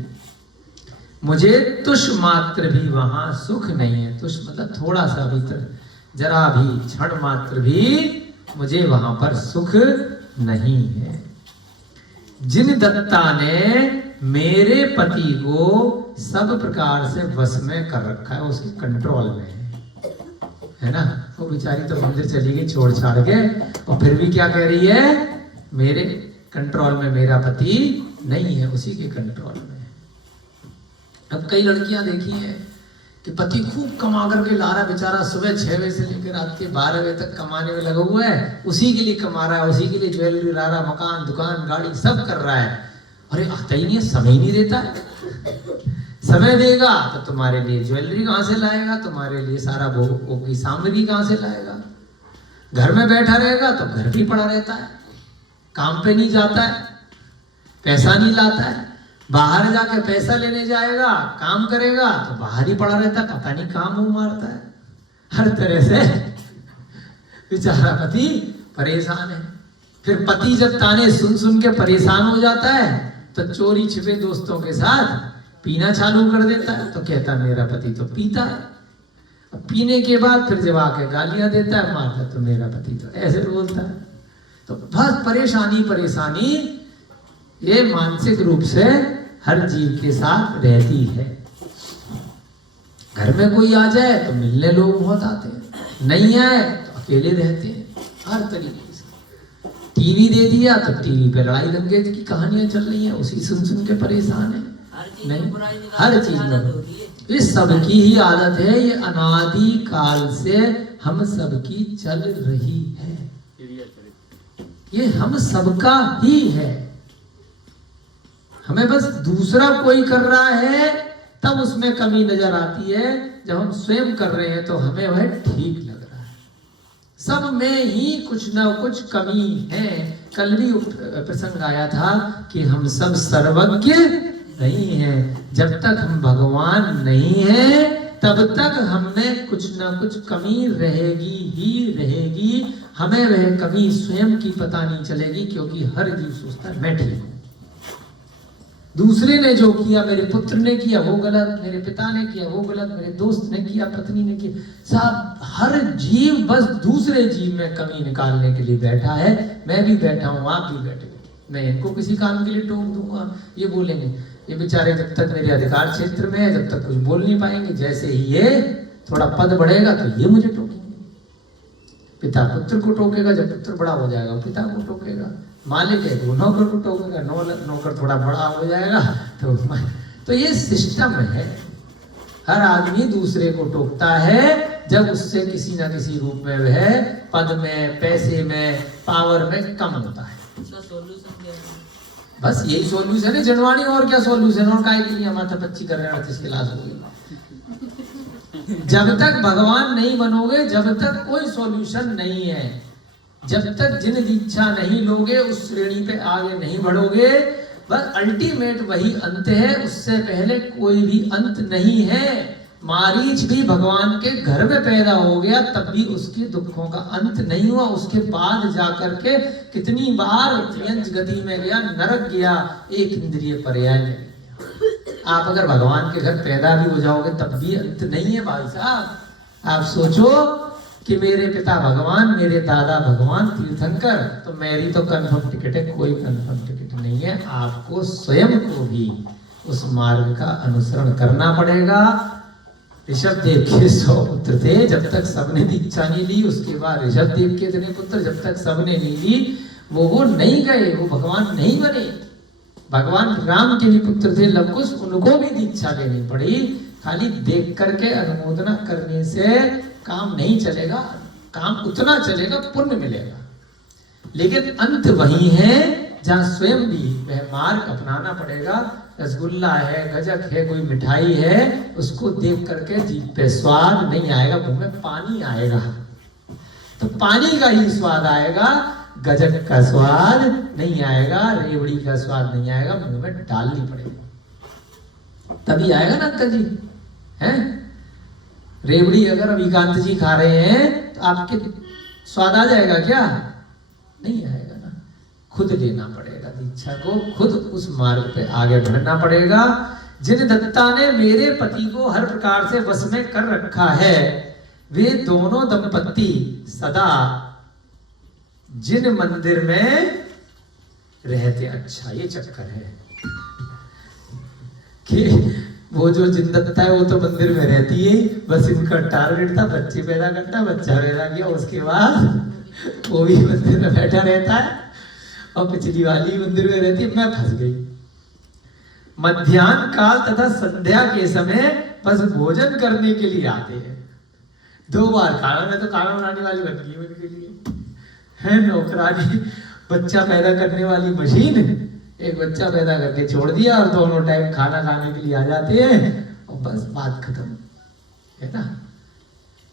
मुझे तुष मात्र भी वहां सुख नहीं है। तुष मतलब थोड़ा सा भी, जरा भी, क्षण मात्र भी मुझे वहां पर सुख नहीं है। जिन दत्ता ने मेरे पति को सब प्रकार से वश में कर रखा है, उसके कंट्रोल में है ना। वो बेचारी तो मंदिर चली गई छोड़ छाड़ के, और फिर भी क्या कह रही है, मेरे कंट्रोल में मेरा पति नहीं है, उसी के कंट्रोल में। अब कई लड़कियां देखी हैं कि पति खूब कमा करके ला रहा, बेचारा सुबह 6 बजे से लेकर रात के 12 बजे तक कमाने में लगा हुआ है, उसी के लिए कमा रहा है, उसी के लिए ज्वेलरी ला रहा, मकान दुकान गाड़ी सब कर रहा है। अरे आता ही नहीं है, समय नहीं देता है। समय देगा तो तुम्हारे लिए ज्वेलरी कहाँ से लाएगा, तुम्हारे लिए सारा भोग की सामग्री कहाँ से लाएगा। घर में बैठा रहेगा तो घर भी पड़ा रहता है, काम पे नहीं जाता है, पैसा नहीं लाता है। बाहर जाके पैसा लेने जाएगा, काम करेगा तो बाहर ही पड़ा रहता है, पता नहीं कहाँ मुंह मारता है। हर तरह से बेचारा पति परेशान है। फिर पति जब ताने सुन सुन के परेशान हो जाता है तो चोरी छिपे दोस्तों के साथ पीना चालू कर देता है। तो कहता मेरा पति तो पीता है, अब पीने के बाद फिर जब आके गालियां देता है, मारता तो मेरा पति तो ऐसे बोलता है। तो बस परेशानी परेशानी ये मानसिक रूप से हर जीव के साथ रहती है। घर में कोई आ जाए तो मिलने लोग बहुत आते हैं, नहीं आए तो अकेले रहते हैं। हर तरीके से टीवी दे दिया तो टीवी पे लड़ाई दंगे की कहानियां चल रही हैं, उसी सुन सुन के परेशान है। नहीं, हर चीज में इस सबकी ही आदत है, ये अनादि काल से हम सबकी चल रही है, ये हम सबका ही है। हमें बस दूसरा कोई कर रहा है तब उसमें कमी नजर आती है, जब हम स्वयं कर रहे हैं तो हमें वह ठीक लग रहा है। सब में ही कुछ ना कुछ कमी है। कल भी प्रसंग आया था कि हम सब सर्वज्ञ नहीं है। जब तक हम भगवान नहीं है तब तक हमें कुछ ना कुछ कमी रहेगी ही रहेगी। हमें वह कमी स्वयं की पता नहीं चलेगी, क्योंकि हर जीव सोचता है मैं ठीक हूं, दूसरे ने जो किया, मेरे पुत्र ने किया वो गलत, मेरे पिता ने किया वो गलत, मेरे दोस्त ने किया, पत्नी ने किया। साहब हर जीव बस दूसरे जीव में कमी निकालने के लिए बैठा है। मैं भी बैठा हूँ, आप भी बैठे। मैं इनको किसी काम के लिए टोक दूंगा, ये बोलेंगे ये बेचारे जब तक मेरे अधिकार क्षेत्र में है जब तक कुछ बोल नहीं पाएंगे, जैसे ही ये थोड़ा पद बढ़ेगा तो ये मुझे टोकेंगे। पिता पुत्र को टोकेगा, जब पुत्र बड़ा हो जाएगा पिता को टोकेगा, मालिक है वो नौकर को टोकेगा, नौकर थोड़ा बड़ा हो जाएगा तो ये सिस्टम है। हर आदमी दूसरे को टोकता है जब उससे किसी ना किसी रूप में वह पद में, पैसे में, पावर में कम होता है। बस यही सॉल्यूशन है जनवाणी, और क्या सॉल्यूशन? और काय के लिए हमारा बच्ची कर रहे हैं 38 क्लास हो गई। जब तक भगवान नहीं बनोगे जब तक कोई सॉल्यूशन नहीं है। जब तक जिन दीक्षा नहीं लोगे उस श्रेणी पे आगे नहीं बढ़ोगे। बस अल्टीमेट वही अंत है, उससे पहले कोई भी अंत नहीं है। मारीच भी भगवान के घर में पैदा हो गया तब भी उसके दुखों का अंत नहीं हुआ। उसके बाद जाकर के कितनी बार यंज गति में गया, नरक गया, एक इंद्रिय पर्याय में गया। आप अगर भगवान के घर पैदा भी हो जाओगे तब भी अंत नहीं है भाई साहब। आप सोचो कि मेरे पिता भगवान, मेरे दादा भगवान तीर्थंकर, तो मेरी तो कंफर्म टिकट है, कोई कंफर्म टिकट नहीं है। आपको स्वयं को भी उस मार्ग का अनुसरण करना पड़ेगा। ऋषभ देव के 100 पुत्र थे, जब तक सबने दीक्षा नहीं ली। उसके बाद ऋषभ देव के इतने पुत्र, जब तक सबने नहीं ली वो नहीं गए, वो भगवान नहीं बने। भगवान राम के भी पुत्र थे लवकुश, उनको भी दीक्षा लेनी पड़ी। खाली देख करके अनुमोदना करने से काम नहीं चलेगा, काम उतना चलेगा, पुण्य मिलेगा, लेकिन अंत वही है जहाँ स्वयं भी वह मार्ग अपनाना पड़ेगा। रसगुल्ला है, गजक है, कोई मिठाई है, उसको देख करके जीभ पे स्वाद नहीं आएगा, मुंह में पानी आएगा। तो पानी का ही स्वाद आएगा, गजक का स्वाद नहीं आएगा, रेवड़ी का स्वाद नहीं आएगा, मुंह में डालनी पड़ेगी तभी आएगा ना अंकल जी। हैं रेवड़ी अगर अभिकांत जी खा रहे हैं तो आपके स्वाद आ जाएगा क्या? नहीं आएगा ना। खुद लेना पड़ेगा दीक्षा को, खुद उस मार्ग पे आगे बढ़ना पड़ेगा। जिन दत्ता ने मेरे पति को हर प्रकार से वश में कर रखा है, वे दोनों दंपत्ति सदा जिन मंदिर में रहते। अच्छा ये चक्कर है कि वो जो जिन दत्ता है वो तो मंदिर में रहती है, बस इनका टारगेट था बच्चे पैदा करना, बच्चा पैदा किया, उसके बाद वो भी मंदिर में बैठा रहता है और पिछली वाली मंदिर में रहती है। मैं फंस गई। मध्याह्न काल तथा संध्या के समय बस भोजन करने के लिए आते हैं। 2 बार खाना में तो खाना बनाने वाली बन गई उनके लिए है, नौकरानी, बच्चा पैदा करने वाली मशीन, एक बच्चा पैदा करके छोड़ दिया और दोनों टाइम खाना खाने के लिए आ जाते हैं और बस बात खत्म है ना।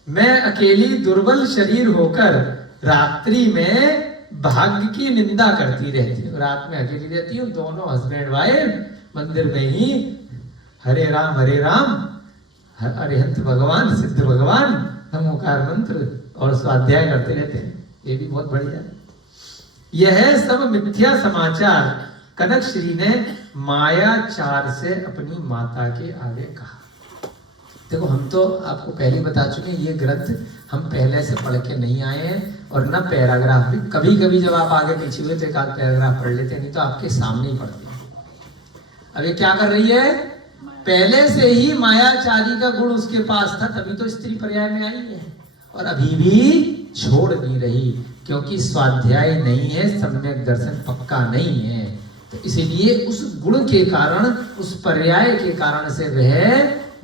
मैं अकेली दुर्बल शरीर होकर रात्रि में भाग्य की निंदा करती रहती हूँ। रात में अकेली रहती हूँ, दोनों हस्बैंड वाइफ मंदिर में ही हरे राम अरिहंत भगवान, सिद्ध भगवान, नमोकार मंत्र और स्वाध्याय करते रहते हैं। ये भी बहुत बढ़िया है। यह सब मिथ्या समाचार कनक श्री ने मायाचार से अपनी माता के आगे कहा। देखो हम तो आपको पहले बता चुके हैं, ये ग्रंथ हम पहले से पढ़ के नहीं आए हैं और ना पैराग्राफ भी। कभी कभी जब आप आगे पीछे हुए तो एक आध पैराग्राफ पढ़ लेते हैं, नहीं तो आपके सामने ही पढ़ते हैं। अब ये क्या कर रही है? पहले से ही मायाचारी का गुण उसके पास था, तभी तो स्त्री पर्याय में आई है और अभी भी छोड़ नहीं रही, क्योंकि स्वाध्याय नहीं है, सम्यक दर्शन पक्का नहीं है। तो इसीलिए उस गुण के कारण, उस पर्याय के कारण से वह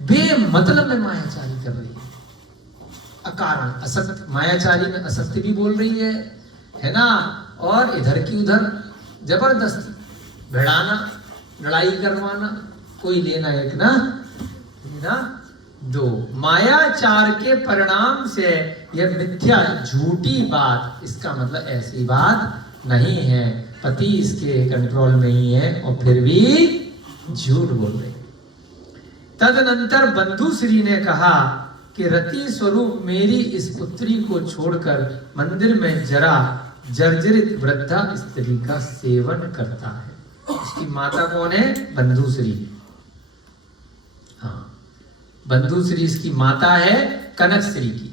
बेमतलब में मायाचारी कर रही है। अकारण असत्य, मायाचारी में असत्य भी बोल रही है ना, और इधर की उधर जबरदस्ती भिड़ाना, लड़ाई करवाना, कोई लेना एक ना दो। मायाचार के परिणाम से यह मिथ्या झूठी बात, इसका मतलब ऐसी बात नहीं है, पति इसके कंट्रोल में ही है और फिर भी झूठ बोल रहे। तदनंतर बंधु श्री ने कहा कि रति स्वरूप मेरी इस पुत्री को छोड़कर मंदिर में जरा जर्जरित वृद्धा स्त्री का सेवन करता है। उसकी माता कौन है? बंधुश्री। हाँ, बंधुश्री इसकी माता है कनकश्री की।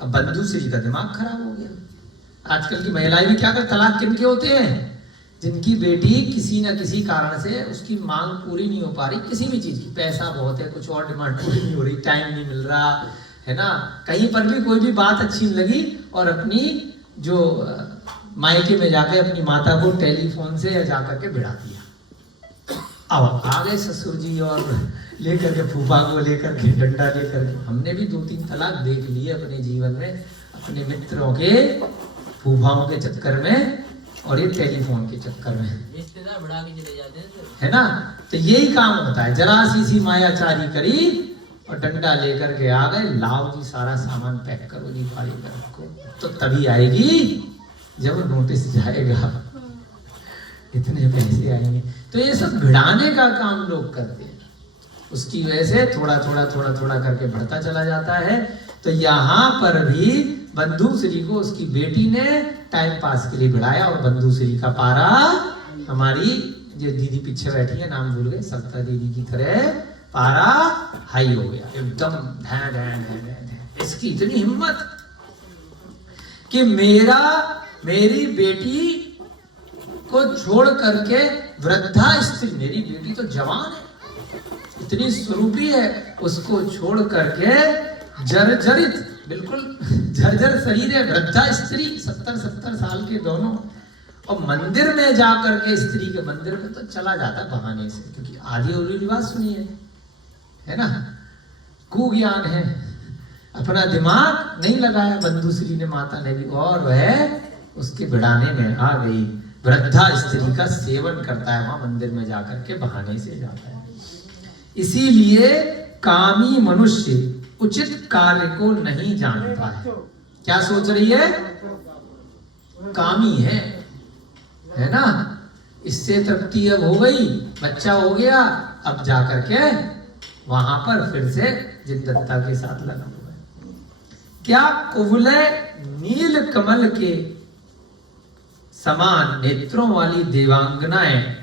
अब बंधुश्री का दिमाग खराब हो गया। आजकल की महिलाएं भी क्या कर, तलाक किनके होते हैं? जिनकी बेटी किसी न किसी कारण से उसकी मांग पूरी नहीं हो पा रही, किसी भी चीज की, पैसा बहुत है, कुछ और डिमांड पूरी नहीं हो रही, टाइम नहीं मिल रहा है ना, कहीं पर भी कोई भी बात अच्छी नहीं लगी, और अपनी जो मायके में जाके अपनी माता को टेलीफोन से या जाकर के भिड़ा दिया। अब आ गए ससुर जी और लेकर के फूफा को लेकर के डंडा लेकर के। हमने भी 2-3 तलाक देख लिए अपने जीवन में, अपने मित्रों के फूफाओं के चक्कर में और ये टेलीफोन के चक्कर में, रिश्तेदार बढ़ा के चले जाते हैं है ना। तो यही काम होता है, जरा सी मायाचारी करी और डंडा लेकर के आ गए, लाओ जी सारा सामान पैक करो जी गाड़ी में रखो। तो तभी आएगी जब नोटिस जाएगा, इतने पैसे आएंगे। तो ये सब भिड़ाने का काम लोग करते हैं, उसकी वजह से थोड़ा थोड़ा करके बढ़ता चला जाता है। तो यहाँ पर भी बंधुश्री को उसकी बेटी ने टाइम पास के लिए भिड़ाया, और बंधुश्री का पारा हमारी जो दीदी पीछे बैठी है, नाम भूल गए, सविता दीदी की तरह पारा हाई हो गया एकदम। धैं धैं धैं धैं। इसकी इतनी हिम्मत कि मेरी बेटी को छोड़ करके वृद्धा स्त्री, मेरी बेटी तो जवान है, इतनी स्वरूपी है, उसको छोड़ करके जर्जरित, बिल्कुल जर्जर शरीर है, वृद्धा स्त्री, 70 साल के दोनों, और मंदिर में जाकर के, स्त्री के मंदिर में तो चला जाता बहाने से, क्योंकि आदि और रिवाज सुनिए, है ना, कुज्ञान है, अपना दिमाग नहीं लगाया बंधुश्री ने, माता ने भी, और वह उसके भिड़ाने में आ गई। वृद्धा स्त्री का सेवन करता है वहां मंदिर में जाकर के, बहाने से जाता है। इसीलिए कामी मनुष्य उचित कार्य को नहीं जानता है। क्या सोच रही है? कामी है ना, इससे तृप्ति अब हो गई, बच्चा हो गया, अब जाकर के वहां पर फिर से जिद्दत्ता के साथ लगा हुआ है। क्या कुवलय नील कमल के समान नेत्रों वाली देवांगनाएं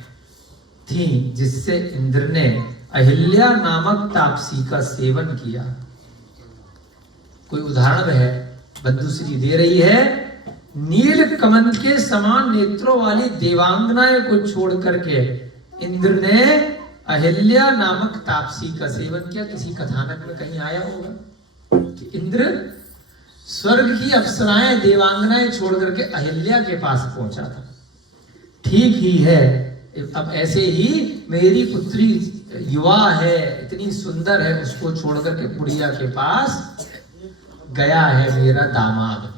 थी, जिससे इंद्र ने अहिल्या नामक तापसी का सेवन किया। कोई उदाहरण है, बंधुश्री दे रही है, नील कमल के समान नेत्रों वाली देवांगनाएं को छोड़ करके इंद्र ने अहिल्या नामक तापसी का सेवन किया। किसी कथानक में कहीं आया होगा कि इंद्र स्वर्ग की अप्सराएं, देवांगनाएं छोड़ करके अहिल्या के पास पहुंचा था। ठीक ही है, अब ऐसे ही मेरी पुत्री युवा है, इतनी सुंदर है, उसको छोड़ करके बुढ़िया के पास गया है मेरा दामाद,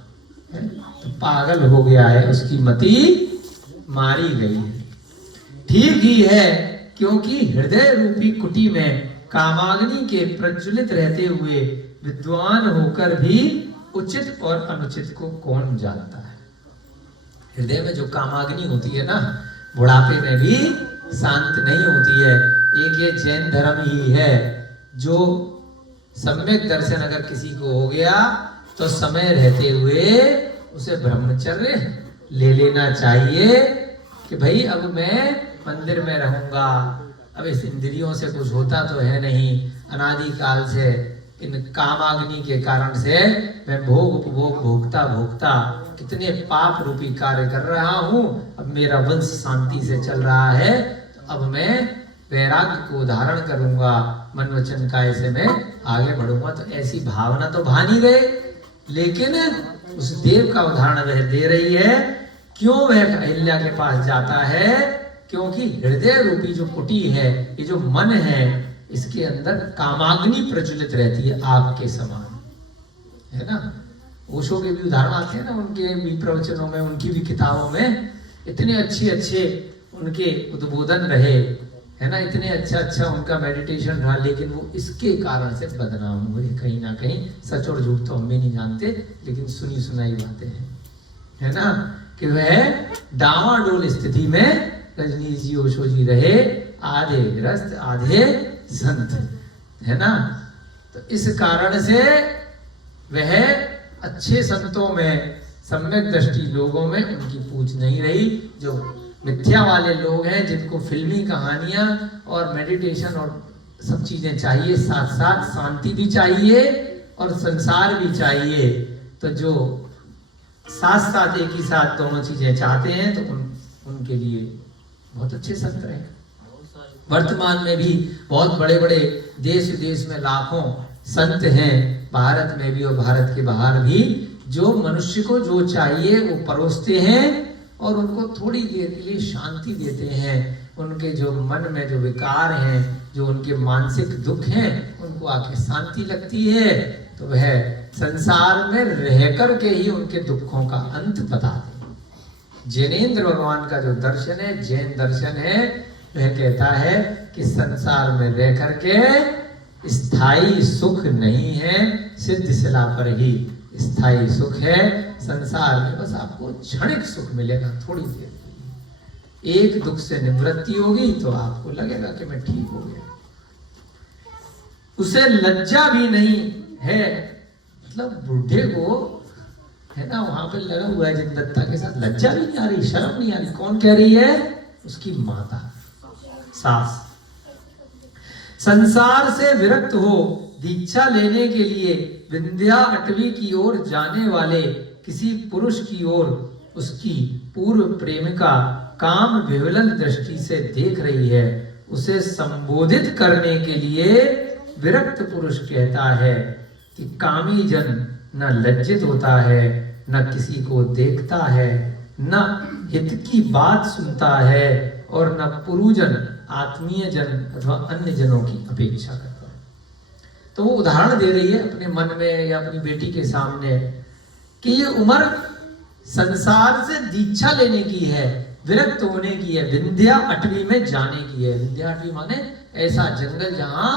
तो पागल हो गया है, उसकी मति मारी गई है। ठीक ही है, क्योंकि हृदय रूपी कुटी में कामाग्नि के प्रज्वलित रहते हुए विद्वान होकर भी उचित और अनुचित को कौन जानता है। हृदय में जो कामाग्नि होती है ना, बुढ़ापे में भी शांत नहीं होती है। एक ये जैन धर्म ही है, जो सम्यक दर्शन अगर किसी को हो गया तो समय रहते हुए उसे ब्रह्मचर्य ले लेना चाहिए कि भाई अब मैं मंदिर में रहूंगा, अब इस इंद्रियों से कुछ होता तो है नहीं, अनादि काल से इन कामाग्नि के कारण से मैं भोग उपभोग भोगता कितने पाप रूपी कार्य कर रहा हूँ, अब मेरा वंश शांति से चल रहा है, तो अब मैं वैराग्य को धारण करूंगा, मन वचन काय से मैं आगे बढ़ूंगा। तो ऐसी भावना तो भानी रहे, लेकिन उस देव का उदाहरण वह दे रही है। क्यों वह अहिल्या के पास जाता है? क्योंकि हृदय रूपी जो कुटी है, ये जो मन है, इसके अंदर कामाग्नि प्रज्वलित रहती है, आग के समान, है ना। ओशो के भी उदाहरण आते हैं ना, उनके भी प्रवचनों में, उनकी भी किताबों में इतने अच्छे उनके उद्बोधन रहे, है ना, इतने अच्छा उनका मेडिटेशन रहा, लेकिन वो इसके कारण से बदनाम हुए कहीं ना कहीं। सच और झूठ तो हम भी नहीं जानते, लेकिन सुनी सुनाई बातें हैं, है ना, कि वह डावाडोल स्थिति में रजनीश जी, ओशो जी रहे, आधे ग्रस्त आधे संत, है ना। तो इस कारण से वह अच्छे संतों में, सम्यक दृष्टि लोगों में उनकी पूछ नहीं रही। जो मिथ्या वाले लोग हैं जिनको फिल्मी कहानियां और मेडिटेशन और सब चीजें चाहिए, साथ साथ शांति भी चाहिए और संसार भी चाहिए। तो जो साथ साथ एक ही साथ दोनों चीजें चाहते हैं तो उनके लिए बहुत अच्छे संत रहे। वर्तमान में भी बहुत बड़े बड़े देश विदेश में लाखों संत हैं, भारत में भी और भारत के बाहर भी, जो मनुष्य को जो चाहिए वो परोसते हैं और उनको थोड़ी देर के लिए शांति देते हैं। उनके जो मन में जो विकार हैं, जो उनके मानसिक दुख हैं, उनको आके शांति लगती है तो वह संसार में रह कर के ही उनके दुखों का अंत बताते हैं। जैनेन्द्र भगवान का जो दर्शन है, जैन दर्शन है, वह कहता है कि संसार में रह कर के स्थायी सुख नहीं है, सिद्ध शिला पर ही स्थायी सुख है। संसार में बस आपको क्षणिक सुख मिलेगा, थोड़ी देर के लिए। एक दुख से निवृत्ति होगी तो आपको लगेगा कि मैं ठीक हो गया। उसे लज्जा भी नहीं है, मतलब बूढ़े को है ना वहां पे लगा हुआ है जिनदत्ता के साथ, लज्जा भी नहीं आ रही, शर्म नहीं आ रही। कौन कह रही है? उसकी माता, सास। संसार से विरक्त हो दीक्षा लेने के लिए विंध्या अटवी की ओर जाने वाले किसी पुरुष की ओर उसकी पूर्व प्रेमिका काम विवलन दृष्टि से देख रही है। उसे संबोधित करने के लिए विरक्त पुरुष कहता है कि कामी जन न लज्जित होता है, न किसी को देखता है, न हित की बात सुनता है और न पुरुजन आत्मीय जन अथवा अन्य जनों की अपेक्षा करता है। तो वो उदाहरण दे रही है अपने मन में या अपनी बेटी के सामने कि ये उम्र संसार से दीक्षा लेने की है, विरक्त होने की है, विंध्या अटवी में जाने की है। विंध्या अटवी माने ऐसा जंगल जहां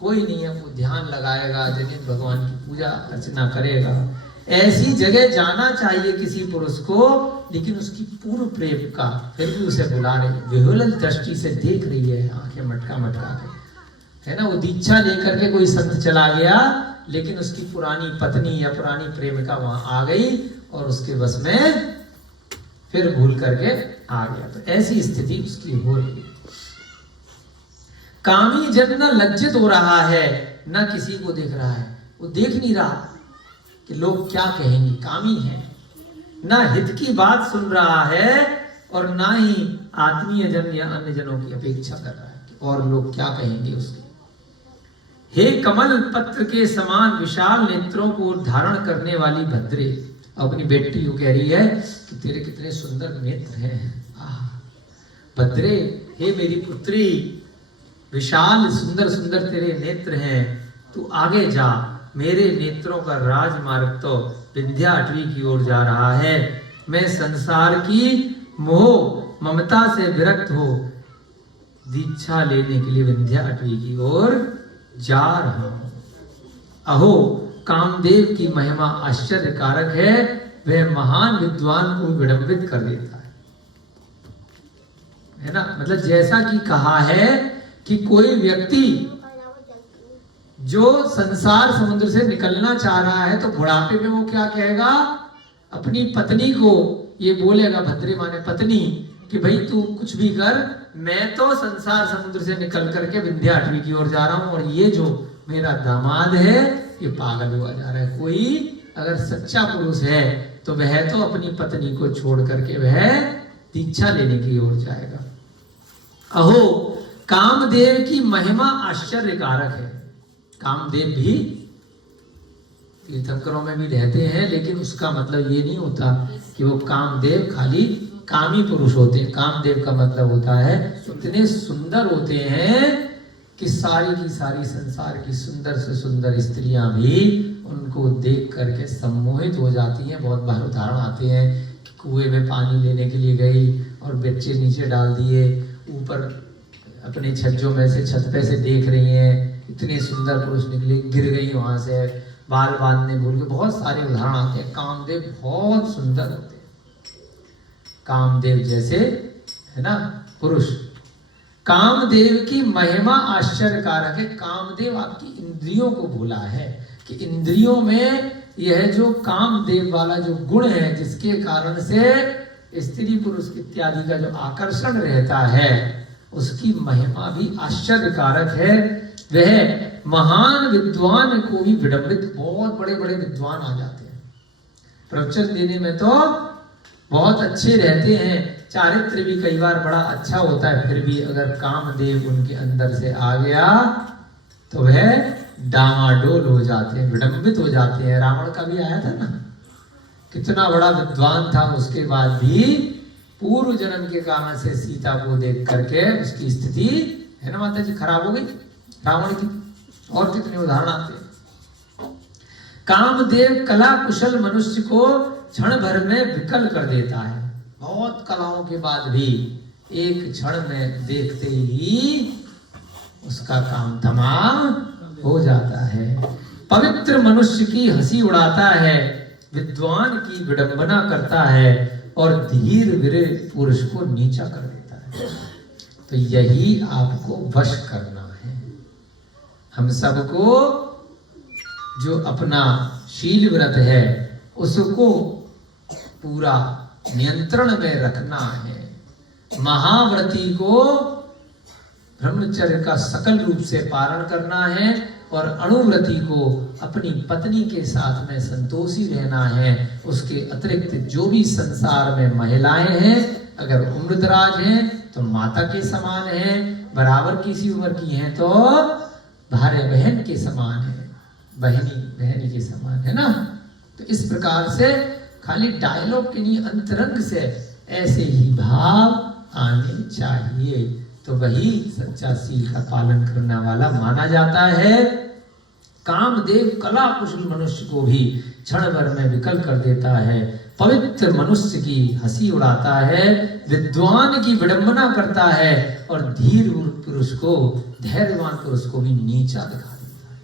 कोई नहीं है, वो ध्यान लगाएगा, जैनेन्द्र भगवान की पूजा अर्चना करेगा। ऐसी जगह जाना चाहिए किसी पुरुष को, लेकिन उसकी पूर्व प्रेम का फिर भी उसे बुला रही, विहुल दृष्टि से देख रही है, आंखें मटका मटका के, है ना। वो दीक्षा लेकर के कोई संत चला गया, लेकिन उसकी पुरानी पत्नी या पुरानी प्रेमिका वहां आ गई और उसके बस में फिर भूल करके आ गया। तो ऐसी स्थिति उसकी हो रही है। कामी जन न लज्जित हो रहा है, न किसी को देख रहा है। वो देख नहीं रहा कि लोग क्या कहेंगे, कामी है। ना हित की बात सुन रहा है और ना ही आत्मीय जन या अन्य जनों की अपेक्षा कर रहा है कि और लोग क्या कहेंगे उसके। हे कमल पत्र के समान विशाल नेत्रों को धारण करने वाली भद्रे, अपनी बेटी को कह रही है कि तेरे कितने सुंदर नेत्र हैं। भद्रे, हे मेरी पुत्री, विशाल सुंदर सुंदर तेरे नेत्र हैं, तू आगे जा। मेरे नेत्रों का राजमार्ग तो विंध्या अटवी की ओर जा रहा है। मैं संसार की मोह ममता से विरक्त हो दीक्षा लेने के लिए विंध्या अटवी की ओर जा रहा हूं। अहो, कामदेव की महिमा आश्चर्यकारक है, वह महान विद्वान को विडंबित कर देता है ना। मतलब जैसा कि कहा है कि कोई व्यक्ति जो संसार समुद्र से निकलना चाह रहा है तो बुढ़ापे में वो क्या कहेगा, अपनी पत्नी को ये बोलेगा, भद्रे माने पत्नी, कि भाई तू कुछ भी कर, मैं तो संसार समुद्र से निकल करके विंध्या अटवी की ओर जा रहा हूं और ये जो मेरा दामाद है ये पागल हुआ जा रहा है। कोई अगर सच्चा पुरुष है तो वह तो अपनी पत्नी को छोड़ करके वह दीक्षा लेने की ओर जाएगा। अहो, कामदेव की महिमा आश्चर्यकारक है। कामदेव भी तीर्थंकरों में भी रहते हैं, लेकिन उसका मतलब ये नहीं होता कि वो कामदेव खाली कामी पुरुष होते हैं। कामदेव का मतलब होता है इतने सुंदर होते हैं कि सारी की सारी संसार की सुंदर से सुंदर स्त्रियां भी उनको देख करके सम्मोहित हो जाती हैं। बहुत बार उदाहरण आते हैं कि कुएं में पानी लेने के लिए गई और बच्चे नीचे डाल दिए, ऊपर अपने छज्जों में से छत पे से देख रही हैं, इतने सुंदर पुरुष निकले, गिर गई वहां से, बाल बांधने भूल के। बहुत सारे उदाहरण आते हैं। कामदेव बहुत सुंदर होते हैं, कामदेव जैसे, है ना, पुरुष। कामदेव की महिमा आश्चर्यकारक है। कामदेव आपकी इंद्रियों को भूला है कि इंद्रियों में यह जो कामदेव वाला जो गुण है, जिसके कारण से स्त्री पुरुष इत्यादि का जो आकर्षण रहता है उसकी महिमा भी आश्चर्यकारक है। वह महान विद्वान को भी विडंबित, बहुत बड़े बड़े विद्वान आ जाते हैं प्रवचन देने में तो बहुत अच्छे रहते हैं, चारित्र भी कई बार बड़ा अच्छा होता है, फिर भी अगर कामदेव उनके अंदर से आ गया तो वह डामाडोल हो जाते हैं, विडंबित हो जाते हैं। रावण का भी आया था ना, कितना बड़ा विद्वान था, उसके बाद भी पूर्व जन्म के कारण से सीता को देख करके उसकी स्थिति है ना माता जी खराब हो गई रावण की। और कितने उदाहरण आते हैं। कामदेव कला कुशल मनुष्य को क्षण भर में विकल कर देता है। बहुत कलाओं के बाद भी एक क्षण में देखते ही उसका काम तमाम हो जाता है। पवित्र मनुष्य की हंसी उड़ाता है, विद्वान की विडंबना करता है और धीर वीर पुरुष को नीचा कर देता है। तो यही आपको वश करना है। हम सबको जो अपना शील व्रत है उसको पूरा नियंत्रण में रखना है। महाव्रती को ब्रह्मचर्य का सकल रूप से पालन करना है और अणुव्रती को अपनी पत्नी के साथ में संतोषी रहना है। उसके अतिरिक्त जो भी संसार में महिलाएं हैं, अगर उम्रदराज हैं तो माता के समान हैं, बराबर किसी उम्र की हैं तो भाई बहन के समान है, बहनी के समान है ना। तो इस प्रकार से खाली डायलॉग के नहीं, अंतरंग से ऐसे ही भाव आने चाहिए, तो वही सच्चा शील का पालन करने वाला माना जाता है। कामदेव कला कुशल मनुष्य को भी क्षण भर में विकल कर देता है, पवित्र मनुष्य की हंसी उड़ाता है, विद्वान की विडंबना करता है और धीर पुरुष को, धैर्यवान पुरुष को भी नीचा दिखा देता है।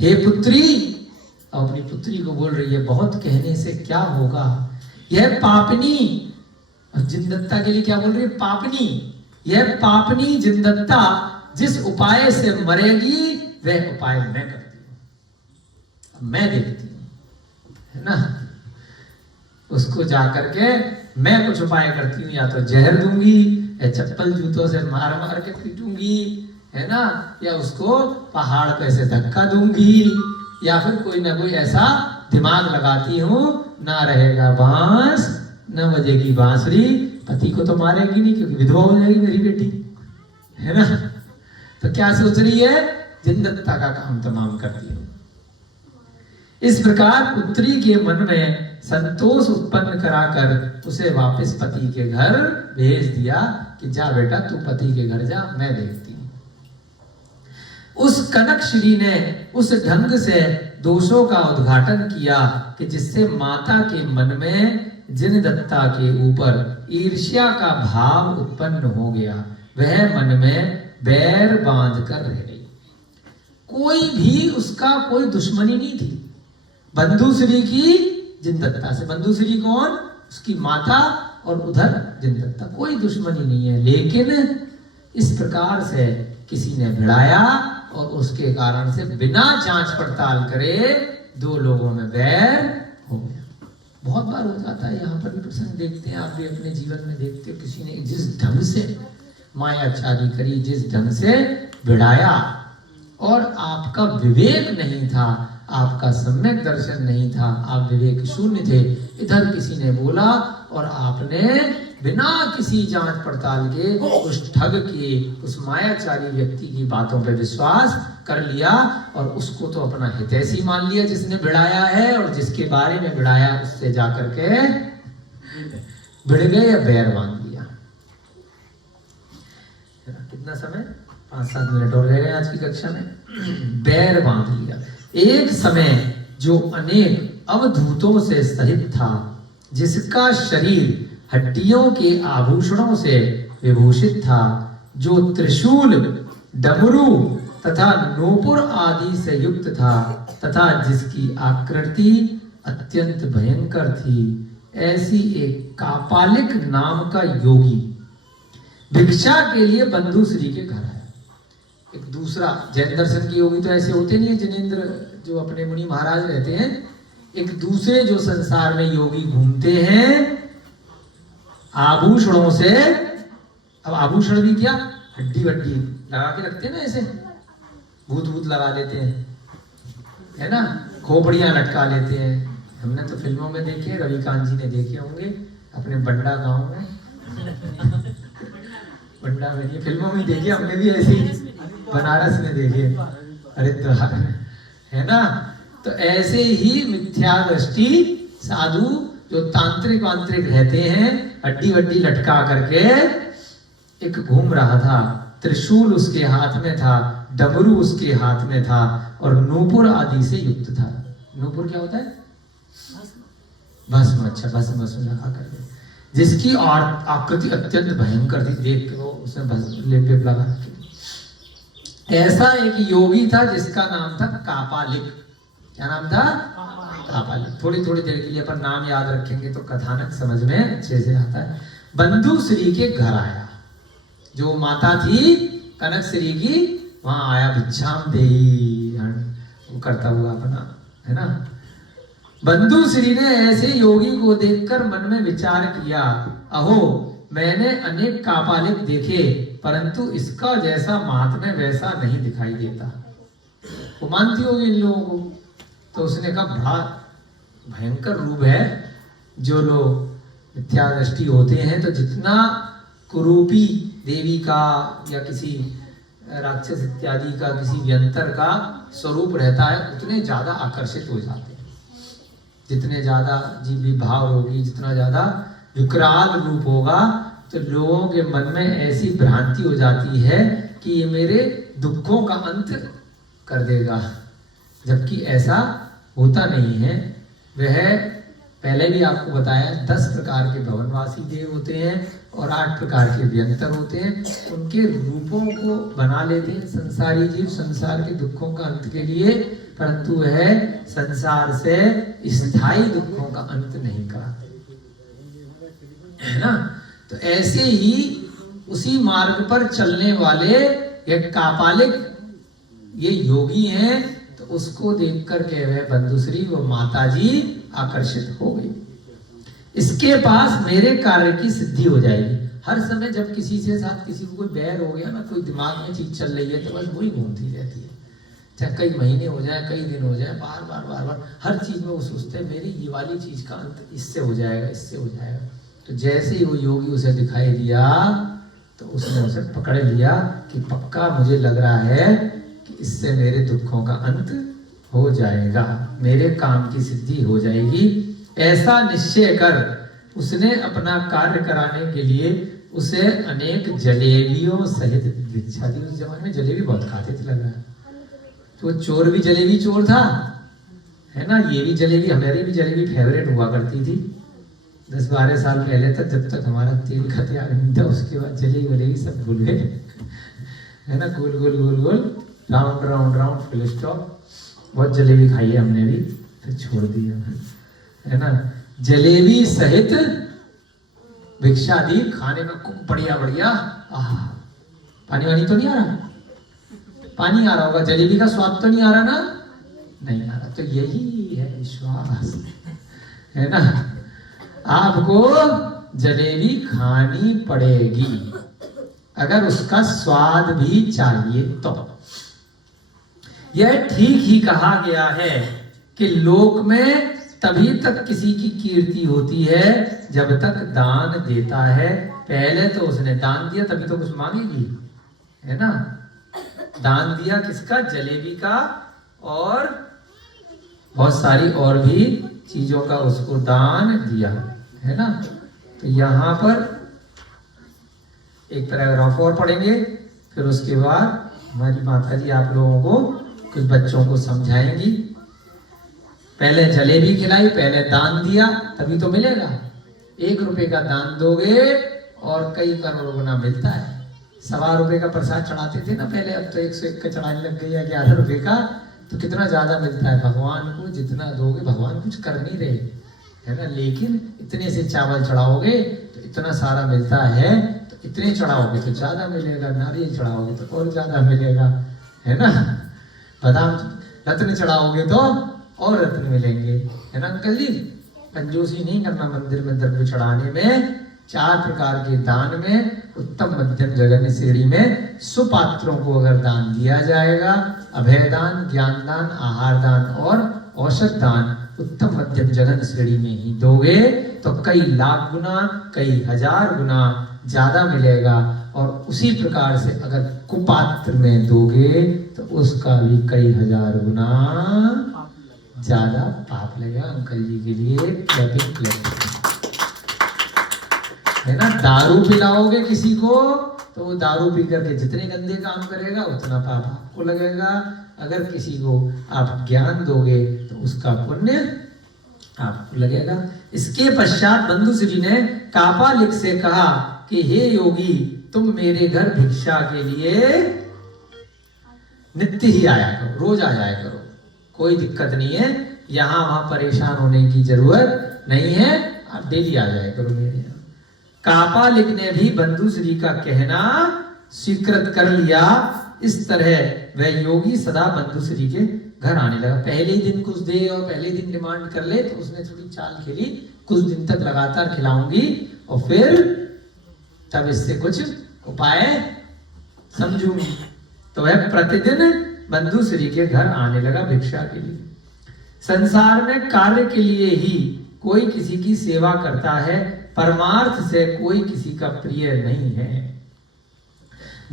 हे पुत्री, अपनी पुत्री को बोल रही है, बहुत कहने से क्या होगा, यह पापनी, और जिनदत्ता के लिए क्या बोल रही है, पापनी, यह पापनी जिनदत्ता जिस उपाय से मरेगी वह उपाय मैं करती हूं, मैं देखती हूं, है ना। उसको जाकर के मैं कुछ उपाय करती हूँ, या तो जहर दूंगी या चप्पल जूतों से मार मार के पीटूंगी, है ना, या उसको पहाड़ पे से धक्का दूंगी, या फिर कोई ना कोई ऐसा दिमाग लगाती हूँ, ना रहेगा बांस न बजेगी बांसुरी, पति को तो मारेगी नहीं क्योंकि विधवा हो जाएगी मेरी बेटी, है ना। तो क्या सोच रही है, जिनदत्ता का काम तमाम करती हूँ। इस प्रकार पुत्री के मन में संतोष उत्पन्न कराकर उसे वापस पति के घर भेज दिया कि जा बेटा तू पति के घर जा, मैं देखती हूँ। उस कनक श्री ने उस ढंग से दोषों का उद्घाटन किया कि जिससे माता के मन में जिनदत्ता के ऊपर ईर्ष्या का भाव उत्पन्न हो गया। वह मन में बैर बांध कर रह गई। कोई भी उसका कोई दुश्मनी नहीं थी। बंधुश्री की जिनदत्ता से, बंधुश्री कौन, उसकी माता, और उधर जिनदत्ता, कोई दुश्मनी नहीं है। लेकिन इस प्रकार से किसी ने भिड़ाया और उसके कारण से बिना जांच पड़ताल करे दो लोगों में बैर हो गया। बहुत बार हो जाता है, यहाँ पर भी प्रसंग देखते हैं, आप भी अपने जीवन में देखते हो, किसी ने जिस ढंग से मायाचारी करी, जिस ढंग से भिड़ाया, और आपका विवेक नहीं था, आपका सम्यक दर्शन नहीं था, आप विवेक शून्य थे। इधर किसी ने बोला और आपने बिना किसी जांच पड़ताल के उस ठग के, उस मायाचारी व्यक्ति की बातों पे विश्वास कर लिया और उसको तो अपना हितैषी मान लिया जिसने भिड़ाया है, और जिसके बारे में भिड़ाया उससे जाकर के भिड़ गए या बैर बांध लिया। कितना समय, 5-7 मिनट और रह गए आज की कक्षा में। बैर बांध लिया। एक समय जो अनेक अवधूतों से सहित था, जिसका शरीर हड्डियों के आभूषणों से विभूषित था, जो त्रिशूल, डमरू तथा नूपुर आदि से युक्त था, तथा जिसकी आकृति अत्यंत भयंकर थी, ऐसी एक कापालिक नाम का योगी भिक्षा के लिए बंधुश्री के घर आया। एक दूसरा जैन दर्शन के योगी तो ऐसे होते नहीं है, जिनेंद्र जो अपने मुनि महाराज रहते हैं, एक दूसरे जो संसार में योगी घूमते हैं आभूषणों से, अब आभूषण भी क्या, हड्डी वड्डी लगा के रखते हैं ना, ऐसे भूत भूत लगा लेते हैं, है ना, खोपड़ियां लटका लेते हैं। हमने तो फिल्मों में देखे, रविकांत जी ने देखे होंगे अपने बंडा गांव में, बंडा में नहीं, फिल्मों में देखे, हमने भी ऐसे ही बनारस में देखे, हरिद्वार में, है ना। तो ऐसे ही मिथ्या दृष्टि साधु जो तांत्रिक वांत्रिक रहते हैं, हड्डी वड्डी लटका करके, एक घूम रहा था, त्रिशूल उसके हाथ में था, डमरू उसके हाथ में था, और नूपुर आदि से युक्त था। नूपुर क्या होता है? भस्म। अच्छा, भस्म लगा करके, जिसकी आकृति अत्यंत भयंकर थी, देख के वो उसने भस्म लेप लगा रखी। ऐसा एक योगी था जिसका नाम था कापालिक। क्या नाम था? कापालिक। थोड़ी थोड़ी देर के लिए अपन नाम याद रखेंगे तो कथानक समझ में अच्छे से आता है। बंधु श्री के घर आया, जो माता थी कनक श्री की, वहां आया, भिक्षाम देहि, वो करता हुआ अपना, है ना। बंधु श्री ने ऐसे योगी को देखकर मन में विचार किया, अहो मैंने अनेक कापालिक देखे, परंतु इसका जैसा महात्म्य वैसा नहीं दिखाई देता। वो मानती होगी इन लोगों को। तो उसने कहा, बड़ा भयंकर रूप है। जो लोग मिथ्या दृष्टि होते हैं, तो जितना कुरूपी देवी का या किसी राक्षस इत्यादि का, किसी व्यंतर का स्वरूप रहता है, उतने ज्यादा आकर्षित हो जाते हैं। जितने ज्यादा जीवी भाव होगी, जितना ज्यादा विकराल रूप होगा, तो लोगों के मन में ऐसी भ्रांति हो जाती है कि ये मेरे दुखों का अंत कर देगा, जबकि ऐसा होता नहीं है। वह पहले भी आपको बताया, 10 प्रकार के भवनवासी देव होते हैं और 8 प्रकार के व्यंतर होते हैं। उनके रूपों को बना लेते हैं संसारी जीव संसार के दुखों का अंत के लिए, परंतु वह संसार से स्थायी दुखों का अंत नहीं कराते, है ना। तो ऐसे ही उसी मार्ग पर चलने वाले एक कापालिक ये योगी हैं। तो उसको देख करके वह बंधुश्री, वो माता जी आकर्षित हो गई। इसके पास मेरे कार्य की सिद्धि हो जाएगी। हर समय जब किसी से साथ किसी को कोई बैर हो गया ना, कोई दिमाग में चीज चल रही है, तो बस वही घूमती रहती है। चाहे कई महीने हो जाए, कई दिन हो जाए, बार बार हर चीज में वो सोचते हैं मेरी ये वाली चीज का अंत इससे हो जाएगा, इससे हो जाएगा। तो जैसे ही वो योगी उसे दिखाई दिया, तो उसने उसे पकड़ लिया कि पक्का मुझे लग रहा है कि इससे मेरे दुखों का अंत हो जाएगा, मेरे काम की सिद्धि हो जाएगी। ऐसा निश्चय कर उसने अपना कार्य कराने के लिए उसे अनेक जलेबियों सहित भिक्षा दी। उस जमाने में जलेबी बहुत खाते थे, लग रहा है। तो चोर भी जलेबी चोर था, है ना। ये भी जलेबी, हमारी भी जलेबी फेवरेट हुआ करती थी 10-12 साल पहले तक, जब तक हमारा तेल का त्याग नहीं था। उसके बाद जलेबी वलेबी सब भूल गए, है ना। गोल गोल गोल गोल, round round round, full stop. बहुत जलेबी खाई है हमने भी, फिर छोड़ दिया, है ना। जलेबी सहित भिक्षा दी, खाने में खूब बढ़िया बढ़िया। पानी वानी तो नहीं आ रहा? पानी आ रहा होगा, जलेबी का स्वाद तो नहीं आ रहा ना? नहीं आ रहा। तो यही है विश्वास, है ना। आपको जलेबी खानी पड़ेगी अगर उसका स्वाद भी चाहिए तो। यह ठीक ही कहा गया है कि लोक में तभी तक किसी की कीर्ति होती है जब तक दान देता है। पहले तो उसने दान दिया, तभी तो कुछ मांगेगी, है ना। दान दिया किसका? जलेबी का, और बहुत सारी और भी चीजों का उसको दान दिया, है ना। तो यहाँ पर एक पैराग्राफ और पढ़ेंगे, फिर उसके बाद हमारी माता जी आप लोगों को कुछ बच्चों को समझाएंगी। पहले जलेबी खिलाई, पहले दान दिया, तभी तो मिलेगा। 1 रुपए का दान दोगे और कई करोड़ गुना मिलता है। 1.25 रुपए का प्रसाद चढ़ाते थे ना पहले, अब तो 101 का चढ़ाने लग गई है, 11 रुपए का। तो कितना ज्यादा मिलता है। भगवान को जितना दोगे, भगवान कुछ कर नहीं रहे, है ना। लेकिन इतने से चावल चढ़ाओगे तो इतना सारा मिलता है, तो इतने चढ़ाओगे तो ज्यादा मिलेगा। नारियल चढ़ाओगे तो और ज्यादा मिलेगा, है ना। बादाम रत्न चढ़ाओगे तो और रत्न मिलेंगे, है ना। अंकल जी, कंजूसी नहीं करना मंदिर में द्रव्य चढ़ाने में, 4 प्रकार के दान में उत्तम मध्यम जघन्य श्रेणी में सुपात्रों को अगर दान दिया जाएगा, अभय दान, ज्ञान दान, आहार दान और औषध दान उत्तम मध्यम जघन्य श्रेणी में ही दोगे तो कई लाख गुना, कई हजार गुना ज्यादा मिलेगा। और उसी प्रकार से अगर कुपात्र में दोगे तो उसका भी कई हजार गुना ज्यादा पाप लगेगा। अंकल जी के लिए क्लैपिंग है ना। दारू पिलाओगे किसी को तो वो दारू पी करके जितने गंदे काम करेगा उतना पाप आपको लगेगा। अगर किसी को आप ज्ञान दोगे तो उसका पुण्य आपको लगेगा। इसके पश्चात बंधु श्री ने कापालिक से कहा कि हे योगी, तुम मेरे घर भिक्षा के लिए नित्य ही आया करो, रोज आ जाया करो, कोई दिक्कत नहीं है, यहाँ वहां परेशान होने की जरूरत नहीं है, आप डेली आ जाया करो मेरे यहाँ। कापालिक ने भी बंधु श्री का कहना स्वीकृत कर लिया। इस तरह वह योगी सदा बंधु श्री के घर आने लगा। पहले ही दिन कुछ दे और पहले ही दिन डिमांड कर ले तो उसने थोड़ी चाल खेली, कुछ दिन तक लगातार खिलाऊंगी और फिर तब इससे कुछ उपाय समझूंगी। तो वह प्रतिदिन बंधु श्री के घर आने लगा भिक्षा के लिए। संसार में कार्य के लिए ही कोई किसी की सेवा करता है, परमार्थ से कोई किसी का प्रिय नहीं है।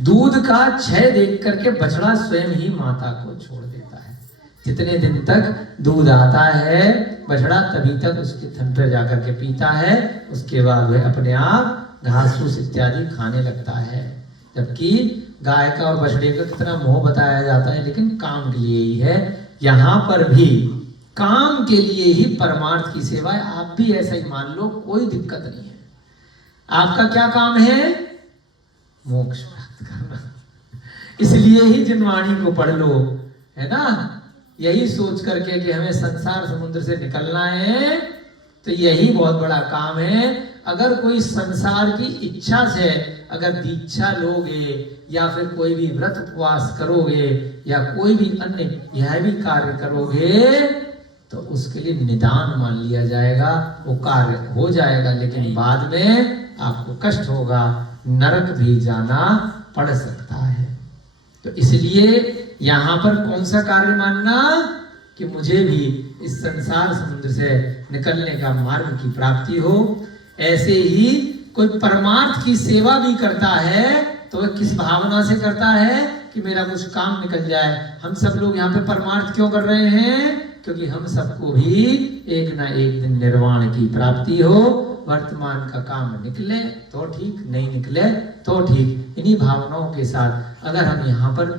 दूध का क्षय देख करके बछड़ा स्वयं ही माता को छोड़ देता है। जितने दिन तक दूध आता है बछड़ा तभी तक उसके थन पर जाकर के पीता है, उसके बाद वह अपने आप घास फूस इत्यादि खाने लगता है। जबकि गाय का और बछड़े का कितना मोह बताया जाता है, लेकिन काम के लिए ही है। यहाँ पर भी काम के लिए ही परमार्थ की सेवा है। आप भी ऐसा ही मान लो, कोई दिक्कत नहीं है। आपका क्या काम है? मोक्ष प्राप्त करना। इसलिए ही जिनवाणी को पढ़ लो, है ना, यही सोच करके कि हमें संसार समुद्र से निकलना है, तो यही बहुत बड़ा काम है। अगर कोई संसार की इच्छा से अगर दीक्षा लोगे या फिर कोई भी व्रत उपवास करोगे या कोई भी अन्य यह भी कार्य करोगे तो उसके लिए निदान मान लिया जाएगा, वो कार्य हो जाएगा, लेकिन बाद में आपको कष्ट होगा, नरक भी जाना पड़ सकता है। तो इसलिए यहाँ पर कौन सा कार्य मानना कि मुझे भी इस संसार समुद्र से निकलने का मार्ग की प्राप्ति हो। ऐसे ही कोई परमार्थ की सेवा भी करता है तो वह किस भावना से करता है कि मेरा कुछ काम निकल जाए। हम सब लोग यहाँ पे परमार्थ क्यों कर रहे हैं? क्योंकि हम सबको भी एक ना एक दिन निर्वाण की प्राप्ति हो। वर्तमान का काम निकले तो ठीक, नहीं निकले तो ठीक। इन्हीं भावनाओं के साथ अगर हम यहाँ पर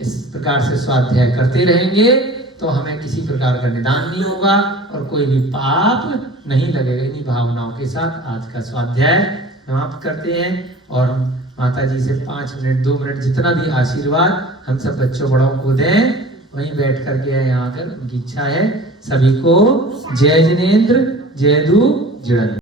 इस प्रकार से स्वाध्याय करते रहेंगे तो हमें किसी प्रकार का निदान नहीं होगा और कोई भी पाप नहीं लगेगा। इन्हीं भावनाओं के साथ आज का स्वाध्याय समाप्त करते हैं और हम माता जी से 5 मिनट 2 मिनट जितना भी आशीर्वाद हम सब बच्चों बड़ों को दें, वहीं बैठ करके यहाँ आकर उनकी इच्छा है। सभी को जय जिनेन्द्र, जय दू जिणन।